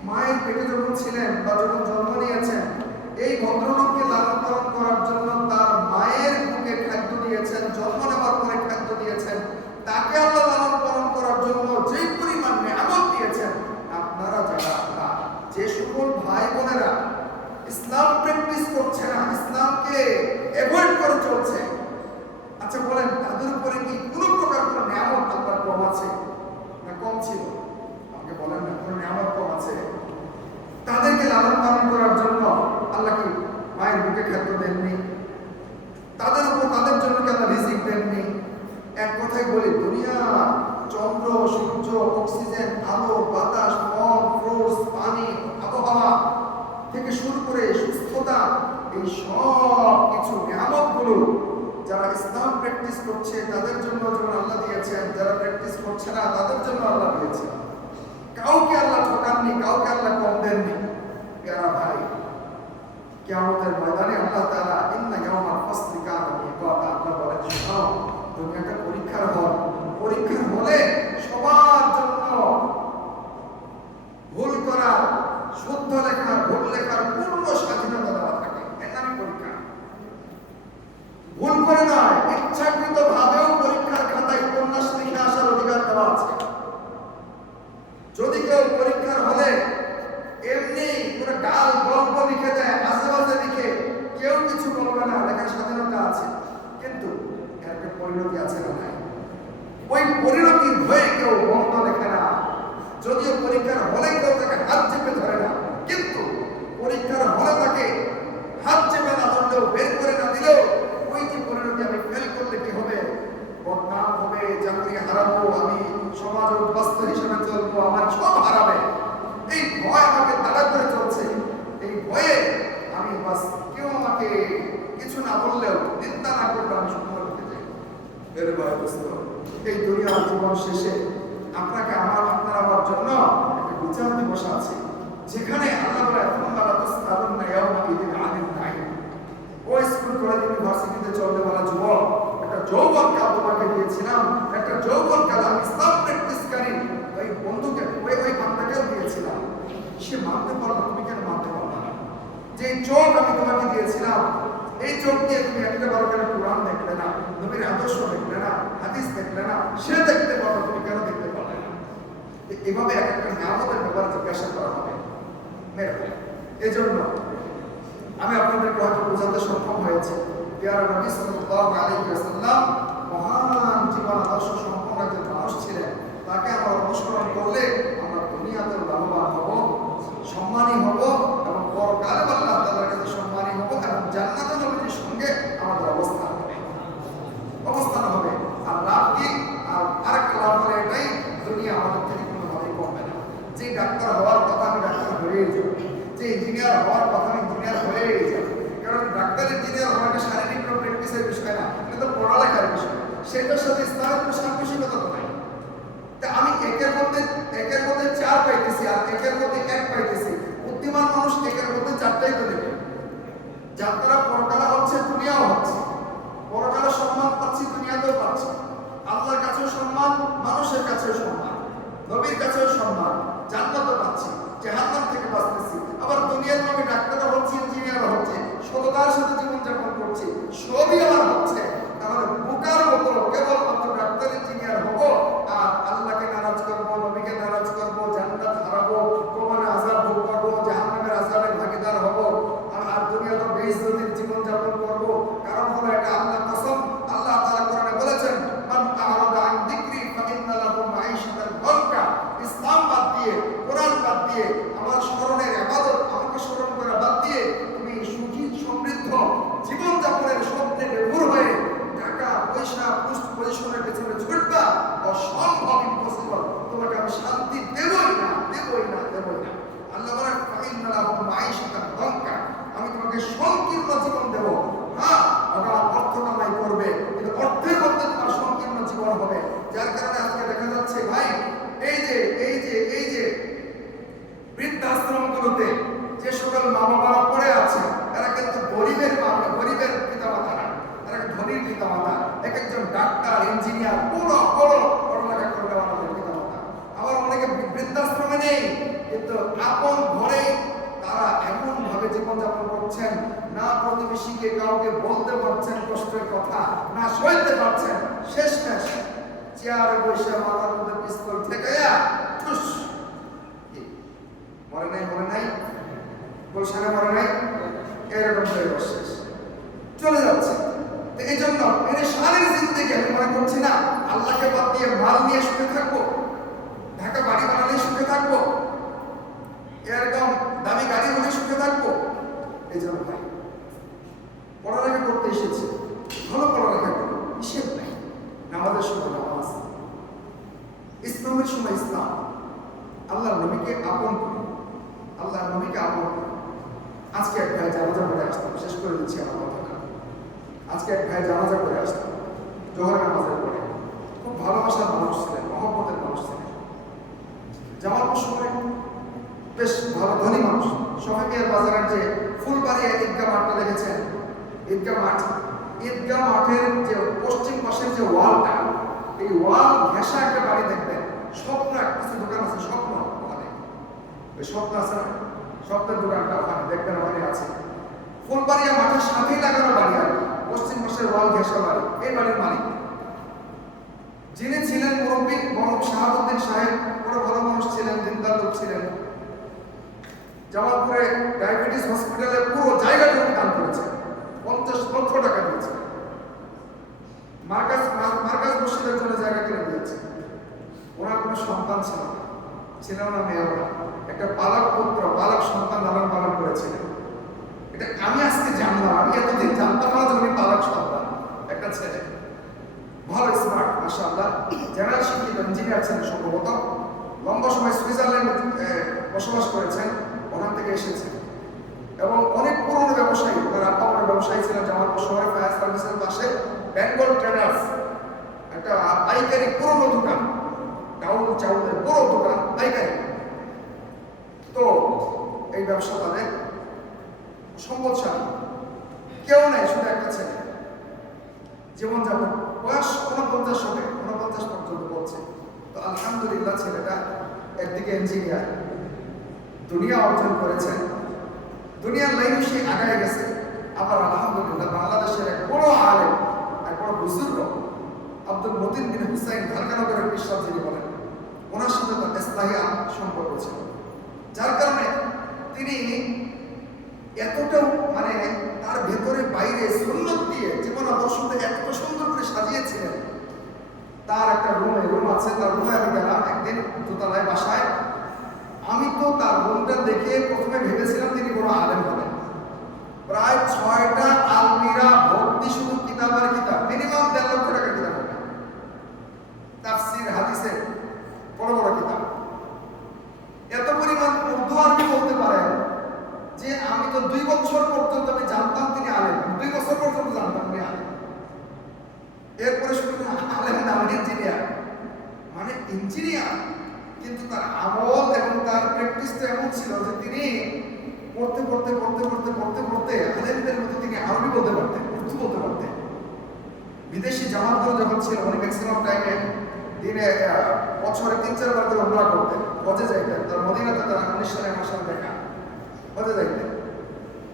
মায়ের পেটে যখন ছিলেন বা যখন জন্ম নিয়েছেন, এই ভদ্রলোককে লালন পালন করার জন্য তার মায়ের বুকে খাদ্য দিয়েছেন, জন্ম নেওয়ার পরে খাদ্য দিয়েছেন, তাকে আল্লাহ লালন পালন করার জন্য যে পরিমাণ নিয়ামত দিয়েছেন, আপনারা যারা যে সকল ভাই বোনেরা ইসলাম প্র্যাকটিস করছে না, ইসলামকে অ্যাভয়েড করে চলছে, আচ্ছা বলেন তাদের উপরে কি কোনো প্রকার কোনো নিয়ামত আল্লাহর কম আছে না কম ছিল? আমাকে বলেন না, কোনো নিয়ামত কম আছে? তাদেরকে লালন পালন করার জন্য আল্লাহ কি মায়ের বুকে খাদ্য দেননি? তাদের উপর, তাদের জন্য কি আল্লাহ রিজিক দেননি? এক কথায় বলি, দুনিয়া, চন্দ্র, সূর্য, অক্সিজেন, আলো, বাতাস, ফল, ফ্রুটস, পানি, আবহাওয়া, থেকে শুরু করে সুস্থতা, এই সব কিছু নিয়ামতগুলো যারা ইসলাম প্র্যাকটিস করছে তাদের জন্য যেমন আল্লাহ দিয়েছেন, যারা প্র্যাকটিস করছে না তাদের জন্য আল্লাহ দিয়েছেন। কাউকে আল্লাহ ঠকাননি, কাউকে আল্লাহ কম দেননি। প্যারা ভাই, কিয়ামতের ময়দানে আল্লাহ তাআলা ইন্না ইয়াওমাল ফাসলি কানা মিকাতা, আল্লাহ বলেন শোনো, দুনিয়াটা পরীক্ষার হল। পরীক্ষার হলে সবার জন্য ভুল করার, শুদ্ধ লেখার, ভুল লেখার পূর্ণ স্বাধীনতা দেওয়া থাকে। এটা আমি পরীক্ষা ভুল করে নয়, ইচ্ছাকৃত ভাবেও পরীক্ষার খাতায় উপন্যাস লিখে আসার অধিকার দেওয়া আছে। যদি কেউ পরীক্ষার হলে এমনি পুরো গাল গল্প লিখে দেয়, আশেপাশে লিখে, কেউ কিছু বলবে না, লেখার স্বাধীনতা আছে। কিন্তু একটা পরিণতি আছে না নাই? ওই পরিণতির ভয়ে কেউ বন্ধ লেখে না। যদিও পরীক্ষার হলে কেউ তাকে হাত চেপে ধরে না, কিন্তু পরীক্ষার হলে তাকে হাত চেপে না ধরলেও, বের করে না দিলেও, ওই যে পরিণতি, আমি ফেল করলে কি হবে, বদনাম হবে, চাকরি হারাবো, আমি সমাজ উদ্বাস্ত হিসেবে চলবো, আমার সব হারাবে, এই ভয় আমাকে তাড়া করে চলছে। এই ভয়ে আমি বাস কেউ আমাকে কিছু না বললেও, নিন্দা না করলেও আমি সুন্দর হতে চাই। এর ভয় বুঝতে হবে। এই দুনিয়ার জীবন শেষে আপনাকে আপনার আমার জন্য একটা বিচার দিবস আছে, যেখানে আল্লাহ বলে ওই স্কুল কলেজ ইউনিভার্সিটিতে চলতে বলা যুবক, একটা যৌবন কাল তোমাকে দিয়েছিলাম, একটা যৌবন কাল আমি ইসলাম প্র্যাকটিসকারী ওই বন্ধুকে, ওই বান্দাকেও দিয়েছিলাম। সে মানতে পারলো, তুমি কেন মানতে পারলো না? যে চোখ আমি তোমাকে দিয়েছিলাম, এই চোখ দিয়ে তুমি একটা বার কেন কোরআন দেখলে না, নবীর আদর্শ দেখলে না, হাদিস দেখলে না, সে দেখতে পারো, তুমি কেন দেখতে পারলে না? এভাবে এক একটা নিয়ামতের ব্যাপারে জিজ্ঞাসা করা হবে। এজন্য আমি আপনাদেরকে হয়তো বোঝাতে সক্ষম হয়েছে, পেয়ারা নবী সাল্লাল্লাহু আলাইহি ওয়াসাল্লাম মহান জীবন আদর্শ সম্পন্ন একজন মানুষ ছিলেন। তাকে আমরা অনুসরণ করলে আমরা দুনিয়াতেও লাভবান হব, সম্মানী হব, এবং পরকালে আল্লাহ তাআলার কাছে সম্মানী হব, এবং জান্নাতে নবীর সঙ্গে আমাদের অবস্থান হবে। আর লাভ কি? আর আরেকটা লাভ হলো এটাই, দুনিয়া আমাদের থেকে কোনোভাবেই কমবে না। যে ডাক্তার হওয়ার কথা আমি ডাক্তার হয়েই যাব, যে ইঞ্জিনিয়ার হওয়ার কথা আমি ইঞ্জিনিয়ার হয়েই যাব। কারণ ডাক্তার ইঞ্জিনিয়ার হওয়া একটা শারীরিক প্র্যাকটিসের বিষয় না, এটা তো পড়ালেখার বিষয়। সেটার সাথে ইসলামের কোনো সাংঘর্ষিকতা তো নাই। তা আমি একের মধ্যে 4 পাইতেছি, আর একের মধ্যে 1 পাইতেছি। বুদ্ধিমান মানুষ একের মধ্যে 4টাই তো দেবে। যার দ্বারা পরকালে হচ্ছে, দুনিয়াও হচ্ছে। পরকালে সম্মান পাচ্ছি, দুনিয়াতেও পাচ্ছি। আল্লাহর কাছেও সম্মান, মানুষের কাছেও সম্মান, নবীর কাছেও সম্মান, জান্নাতও পাচ্ছি, জাহান্নাম থেকে বাঁচতেছি। আবার দুনিয়াতে আমি ডাক্তারও হচ্ছি, ইঞ্জিনিয়ারও হচ্ছে, সততার সাথে জীবনযাপন করছি, সবই আমার হচ্ছে। তাহলে বোকার মতো কেবলমাত্র ডাক্তার ইঞ্জিনিয়ার হবো আর আল্লাহকে নারাজ করবো, নবীকে নারাজ করবো, জান্নাত হারাবো, কবরে আযাব ভোগ করবো, জাহান্নামের আযাবের ভাগীদার হবো, আর দুনিয়াতে বেইজ্জতির জীবনযাপন করবো। কারণ হলো এটা আল্লাহ কসম, আল্লাহ তাআলা কোরআনে বলেছেন, মান আ'রাদা আন যিকরি ফাইন্না লাহু মাঈশাতান দানকা। ইসলাম বাদ দিয়ে, কোরআন বাদ দিয়ে, আমার স্মরণের ইবাদত, আমাকে স্মরণ করা বাদ দিয়ে তুমি সুখী সমৃদ্ধ জীবনযাপনের স্বপ্নে বিভোর হয়ে টাকা পয়সা পুষ্ট পরিশ্রমের পেছনে ছুটবা, অসম্ভব, ইম্পসিবল। তোমাকে আমি শান্তি দেবই না। আল্লাহ বলেন ফাইন্না লাহু মাঈশাতান দানকা, আমি তোমাকে সংকীর্ণ জীবন দেব। হ্যাঁ, আবার অর্থ কামাই করবে, কিন্তু অর্থের মধ্যে তোমার সংকীর্ণ জীবন হবে। যার কারণে আজকে দেখা যাচ্ছে ভাই, এই যে বৃদ্ধাশ্রমগুলোতে যে সকল মা বাবারা পড়ে আছে, এরা কিন্তু গরিবের পিতামাতা না, এরা ধনীর পিতামাতা। একজন ডাক্তার, ইঞ্জিনিয়ার, পড়ালেখা করে আমাদের পিতামাতা। আবার অনেকে বৃদ্ধাশ্রমে নেই, কিন্তু আপন ঘরে তারা এমন ভাবে জীবনযাপন করছেন, না প্রতিবেশীকে কাউকে বলতে পারছেন কষ্টের কথা, না সইতে পারছেন। শেষমেশ চেয়ারে বসে মাথার মধ্যে পিস্তল ঠেকাইয়া ঠুস, মরে নাই গুলশানে মরে নাই, এরকম হয়ে শেষ চলে যাচ্ছে। এই জন্য এর শারীরিক জিন্দেগি আমি মনে করছি না আল্লাহকে বাদ দিয়ে মাল নিয়ে সুখে থাকবো, ঢাকা বাড়ি বানালে সুখে থাকবো, এরকম দামি গাড়ি হলে সুখে থাকবো। এই জন্য ভাই, পড়ালেখা করতে এসেছি, ভালো পড়ালেখা করবো, হিসেব নাই। নামাজের সময় নামাজ, ইসলামের সময় ইসলাম, আল্লাহর নবীকে আপন করি, আজকে এক ভাই জানাজা করে আসতাম, শেষ করে দিচ্ছি আমার কথাটা। আজকে এক ভাই জানাজা করে আসতাম জোহর নামাজের পরে। খুব ভালোবাসার মানুষ ছিলেন, মহব্বতের মানুষ ছিলেন। জামালপুর শহরে বেশ ভালো ধনী মানুষ। শফিকের বাজারের যে ফুলবাড়িয়া ঈদগাহ মাঠটা দেখেছেন, ঈদগাহ মাঠ, ঈদগাহ মাঠের যে পশ্চিম পাশের যে ওয়ালটা, এই ওয়াল ঘেঁষা একটা বাড়ি দেখবেন। স্বপ্ন কিছু দোকান আছে, স্বপ্ন ওখানে, ওই স্বপ্ন আছে না, স্বপ্নের দোকানটা ওখানে দেখবেন, ওখানে আছে। ফুলবাড়িয়া মাঠের সাথেই লাগানো বাড়ি আর কি, পশ্চিম পাশের ওয়াল ঘেঁষা বাড়ি। এই বাড়ির মালিক যিনি ছিলেন মুরব্বী মরহম শাহাবুদ্দিন সাহেব, বড় ভালো মানুষ ছিলেন, দিনদার লোক ছিলেন। জামালপুরে ডায়াবেটিস হসপিটালে পুরো জায়গাটা দান করেছেন, 50 লক্ষ টাকা দিয়েছেন। মার্কাজ মসজিদের জন্য জায়গা কিনে দিয়েছে। ওনার কোনো সন্তান ছিল না, মেয়েও না। একটা পালক পুত্র, পালক সন্তান লালন পালন করেছিলেন। এটা আমি আজকে জানলাম, আমি এতদিন জানতাম না যে উনি পালক সন্তান। একটা ছেলে ভালো স্মার্ট, মাশাআল্লাহ, জেনারেল শিক্ষিত, ইঞ্জিনিয়ার ছিলেন সম্ভবত। লম্বা সময় সুইজারল্যান্ডে বসবাস করেছেন, ওখান থেকে এসেছেন। এবং অনেক পুরনো ব্যবসায়ী, ওনার আব্বা বড় ব্যবসায়ী ছিলেন জামালপুর শহরে ফায়ার সার্ভিসের পাশে বেঙ্গল ট্রেডার্স, একটা পাইকারি পুরনো দোকান, চাউলের বড় দোকান, পাইকারি। তো এই ব্যবসা তাদের সম্পদশালী, কেউ নাই, শুধু একটা ছেলে। জীবনযাপন বয়স 49 হবে, 49 পর্যন্ত বলছে। তো আলহামদুলিল্লাহ ছেলেটা একদিকে ইঞ্জিনিয়ার, দুনিয়া অর্জন করেছেন, দুনিয়ার লাইনে সে আগায় গেছে। আবার আলহামদুলিল্লাহ বাংলাদেশের এক বড় আলেম, এক বড় বুজুর্গ আব্দুল মতিন বিন হুসাইন ঢাকানগরের বিশ্বাস যিনি বলেন, ওনার সাথে তার স্থায়ী সম্পর্ক ছিল। যার কারণে তিনি এতটাও মানে তার ভেতরে বাইরে সুন্নত দিয়ে জীবন আদর্শতে এত সুন্দর করে সাজিয়েছিলেন। তার একটা রুম আছে, তার রুমে আমি গেলাম একদিন দোতলায় বাসায়। আমি তো তার রুমটা দেখে প্রথমে ভেবেছিলাম তিনি বড় আলেম হবেন। প্রায় 6টা আলমিরা ভর্তি শুধু কিতাব আর কিতাব, মিনিমাম 1.5 লক্ষ টাকার কিতাব হবে, তাফসীর হাদিসের বড় বড় কিতাব। এত পরিমাণ উর্দু আরবি বলতে পারেন যে আমি তো 2 বছর পর্যন্ত আমি জানতাম তিনি আলেম, 2 বছর পর্যন্ত জানতাম তিনি আলেম। এরপরে শুধু আলেম না, ইঞ্জিনিয়ার, মানে ইঞ্জিনিয়ার। কিন্তু তার আমল এবং তার প্র্যাকটিসটা এমন ছিল যে তিনি পড়তে আলেমদের মতো তিনি আরবি বলতে পারতেন, উর্দু বলতে পারতেন। বিদেশি জামাতগুলো যখন ছিল, উনি ম্যাক্সিমাম টাইমে দিনে বছরে 3-4 বার করে উমরা করতেন, হজে যাইতেন। তার মদিনাতে তার 19 সালে আমার সাথে দেখা, হজে যাইতেন।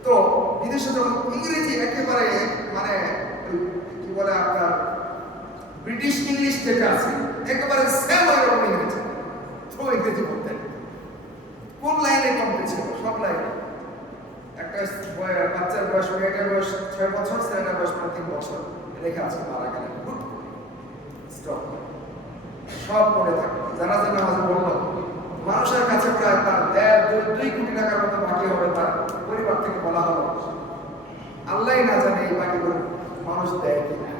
তো বিদেশে যখন ইংরেজি একেবারে মানে কি বলে আপনার ব্রিটিশ ইংলিশ যেটা আছে একেবারে সেম ওইরকম ইংরেজি, তো ইংরেজি বলতেন। কোন লাইনে কমতে ছিল? সব লাইনে। একটা বাচ্চার বয়স, মেয়েটার বয়স 6 বছর, ছেলেটার বয়স 3 বছর, রেখে আছে, মারা গেলেন। স্টপ, সব পড়ে থাকে। জানাজা নামাজে বললো মানুষের কাছে প্রায় তার 2 কোটি টাকার মতো বাকি হবে। তার পরিবার থেকে বলা হলো আল্লাহ না জানে এই বাকিগুলো মানুষ দেয় কিনা,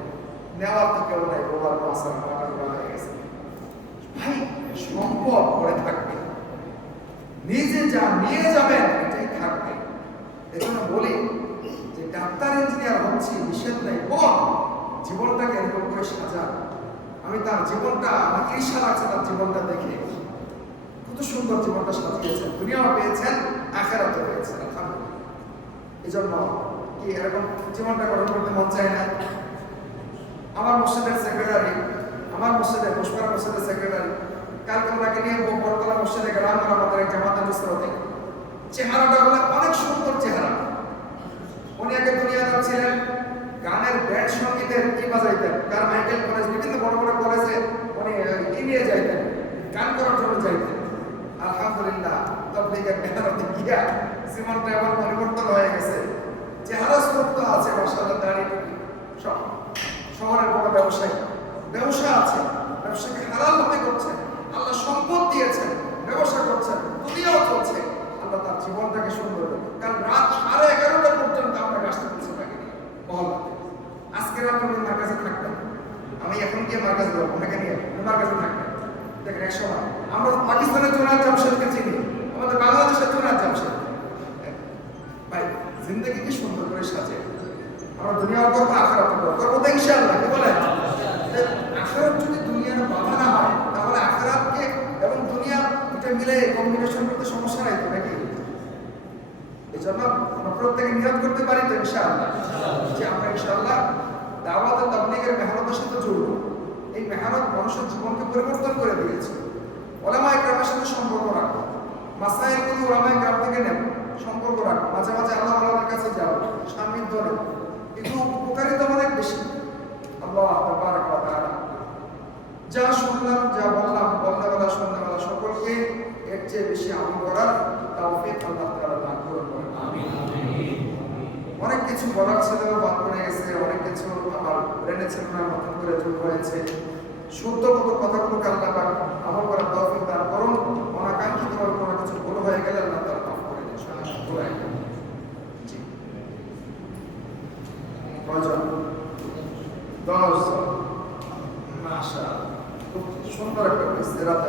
নেওয়ার তো কেউ নাই, বোবার মাসার হয়ে গেছে। ভাই সম্পদ পড়ে থাকবে, নিজে যা নিয়ে যাবেন এটাই থাকবে। এজন্য বলি যে ডাক্তার ইঞ্জিনিয়ার হচ্ছে নিষেধ নেই, বল জীবনটাকে এরকম করে সাজা। আমি তার জীবনটা, আমার ঈর্ষা লাগছে তার জীবনটা দেখে, কত সুন্দর জীবনটা সাজিয়েছেন, দুনিয়াও পেয়েছেন, আখিরাতও পেয়েছেন, আলহামদুলিল্লাহ। এজন্য কি এরকম জীবনটা গঠন করতে মন চায় না? আমার মসজিদের সেক্রেটারি, আমার মসজিদের পুষ্পারা মসজিদের সেক্রেটারি, কালকে ওনাকে নিয়ে বরতলা মসজিদে গেলাম, আমাদের এক জামাতের মিশ্রতে। চেহারাটা হলো অনেক সুন্দর চেহারা। উনি আগে দুনিয়াদার ছিলেন, গানের ব্যান্ড সঙ্গীতের কি বাজাইতেন, কার মাইকেল কলেজ, বিভিন্ন বড় বড় কলেজে উনি নিয়ে যাইতেন, গান করার জন্য যাইতেন। আলহামদুলিল্লাহ তবলিগের মেহনতে গিয়া জীবনটা এবার পরিবর্তন হয়ে গেছে। চেহারা সুস্থ আছে, মাশাআল্লাহ, দাড়ি টুপি সব। শহরের বড় ব্যবসায়ী, ব্যবসা আছে, ব্যবসাকে হালাল ভাবে করছেন, আল্লাহ সম্পদ দিয়েছেন, ব্যবসা করছেন, দুনিয়াও চলছে। আল্লাহ তার জীবনটাকে সুন্দর করে। কাল রাত 11:30 পর্যন্ত আমরা আসতে পারছি না মহল্লাতে। আজকে রাত উনি মার কাছে থাকবেন, আমি এখন গিয়ে মার কাছে যাবো, ওনাকে নিয়ে মার কাছে থাকবেন। দেখেন এক সময় আমরা পাকিস্তানের জোনায়েদ জামশেদকে চিনি, আমাদের বাংলাদেশের জোনায়েদ জামশেদ ভাই জিন্দগি কি সুন্দর করে সাজে। আমরা দুনিয়াও করবো, আখিরাতও করবো, করবো তো ইনশাআল্লাহ। কি বলেন? আখিরাত যদি দুনিয়ার বাধা না হয় তাহলে আখিরাতকে এবং দুনিয়া দুটো মিলে কম্বিনেশন করতে সমস্যা নাই তো নাকি? এই জন্য আমরা প্রত্যেকে নিয়ত করতে পারি তো ইনশাআল্লাহ যে আমরা ইনশাআল্লাহ দাওয়াত ও তাবলীগের মেহনতের সাথে জড়ব। এই মেহনত মানুষের জীবনকে পরিবর্তন করে দিয়েছে। ওলামায়ে কেরামের সাথে সম্পর্ক রাখো, মাসাইলগুলো ওলামায়ে কেরাম থেকে নেব, সম্পর্ক রাখো, মাঝে মাঝে আল্লাহ ওয়ালাদের কাছে যাও, সান্নিধ্য নেব। কিন্তু উপকারিতা অনেক বেশি। আল্লাহ তাবারক ওয়া তাআলা যা শুনলাম, যা বললাম, বলনেওয়ালা শুননেওয়ালা সকলকে এর চেয়ে বেশি আমল করার তৌফিক আল্লাহ তাআলা দান করুন। আমিন। অনেক কিছু বলার ছিল, বাদ পড়ে গেছে, অনেক কিছু আমার ব্রেনে ছিল না, নতুন করে যোগ হয়েছে। শুদ্ধ মতো কথাগুলোকে আল্লাহ পাক আমল করার তৌফিক দান করুন। অনাকাঙ্ক্ষিতভাবে কোনো কিছু ভুল হয়ে গেলে আল্লাহ তাআলা মাফ করে দিন। জি, কয়জন? 10 জন। মাশাআল্লাহ, খুব সুন্দর একটা ইস্তেরাত।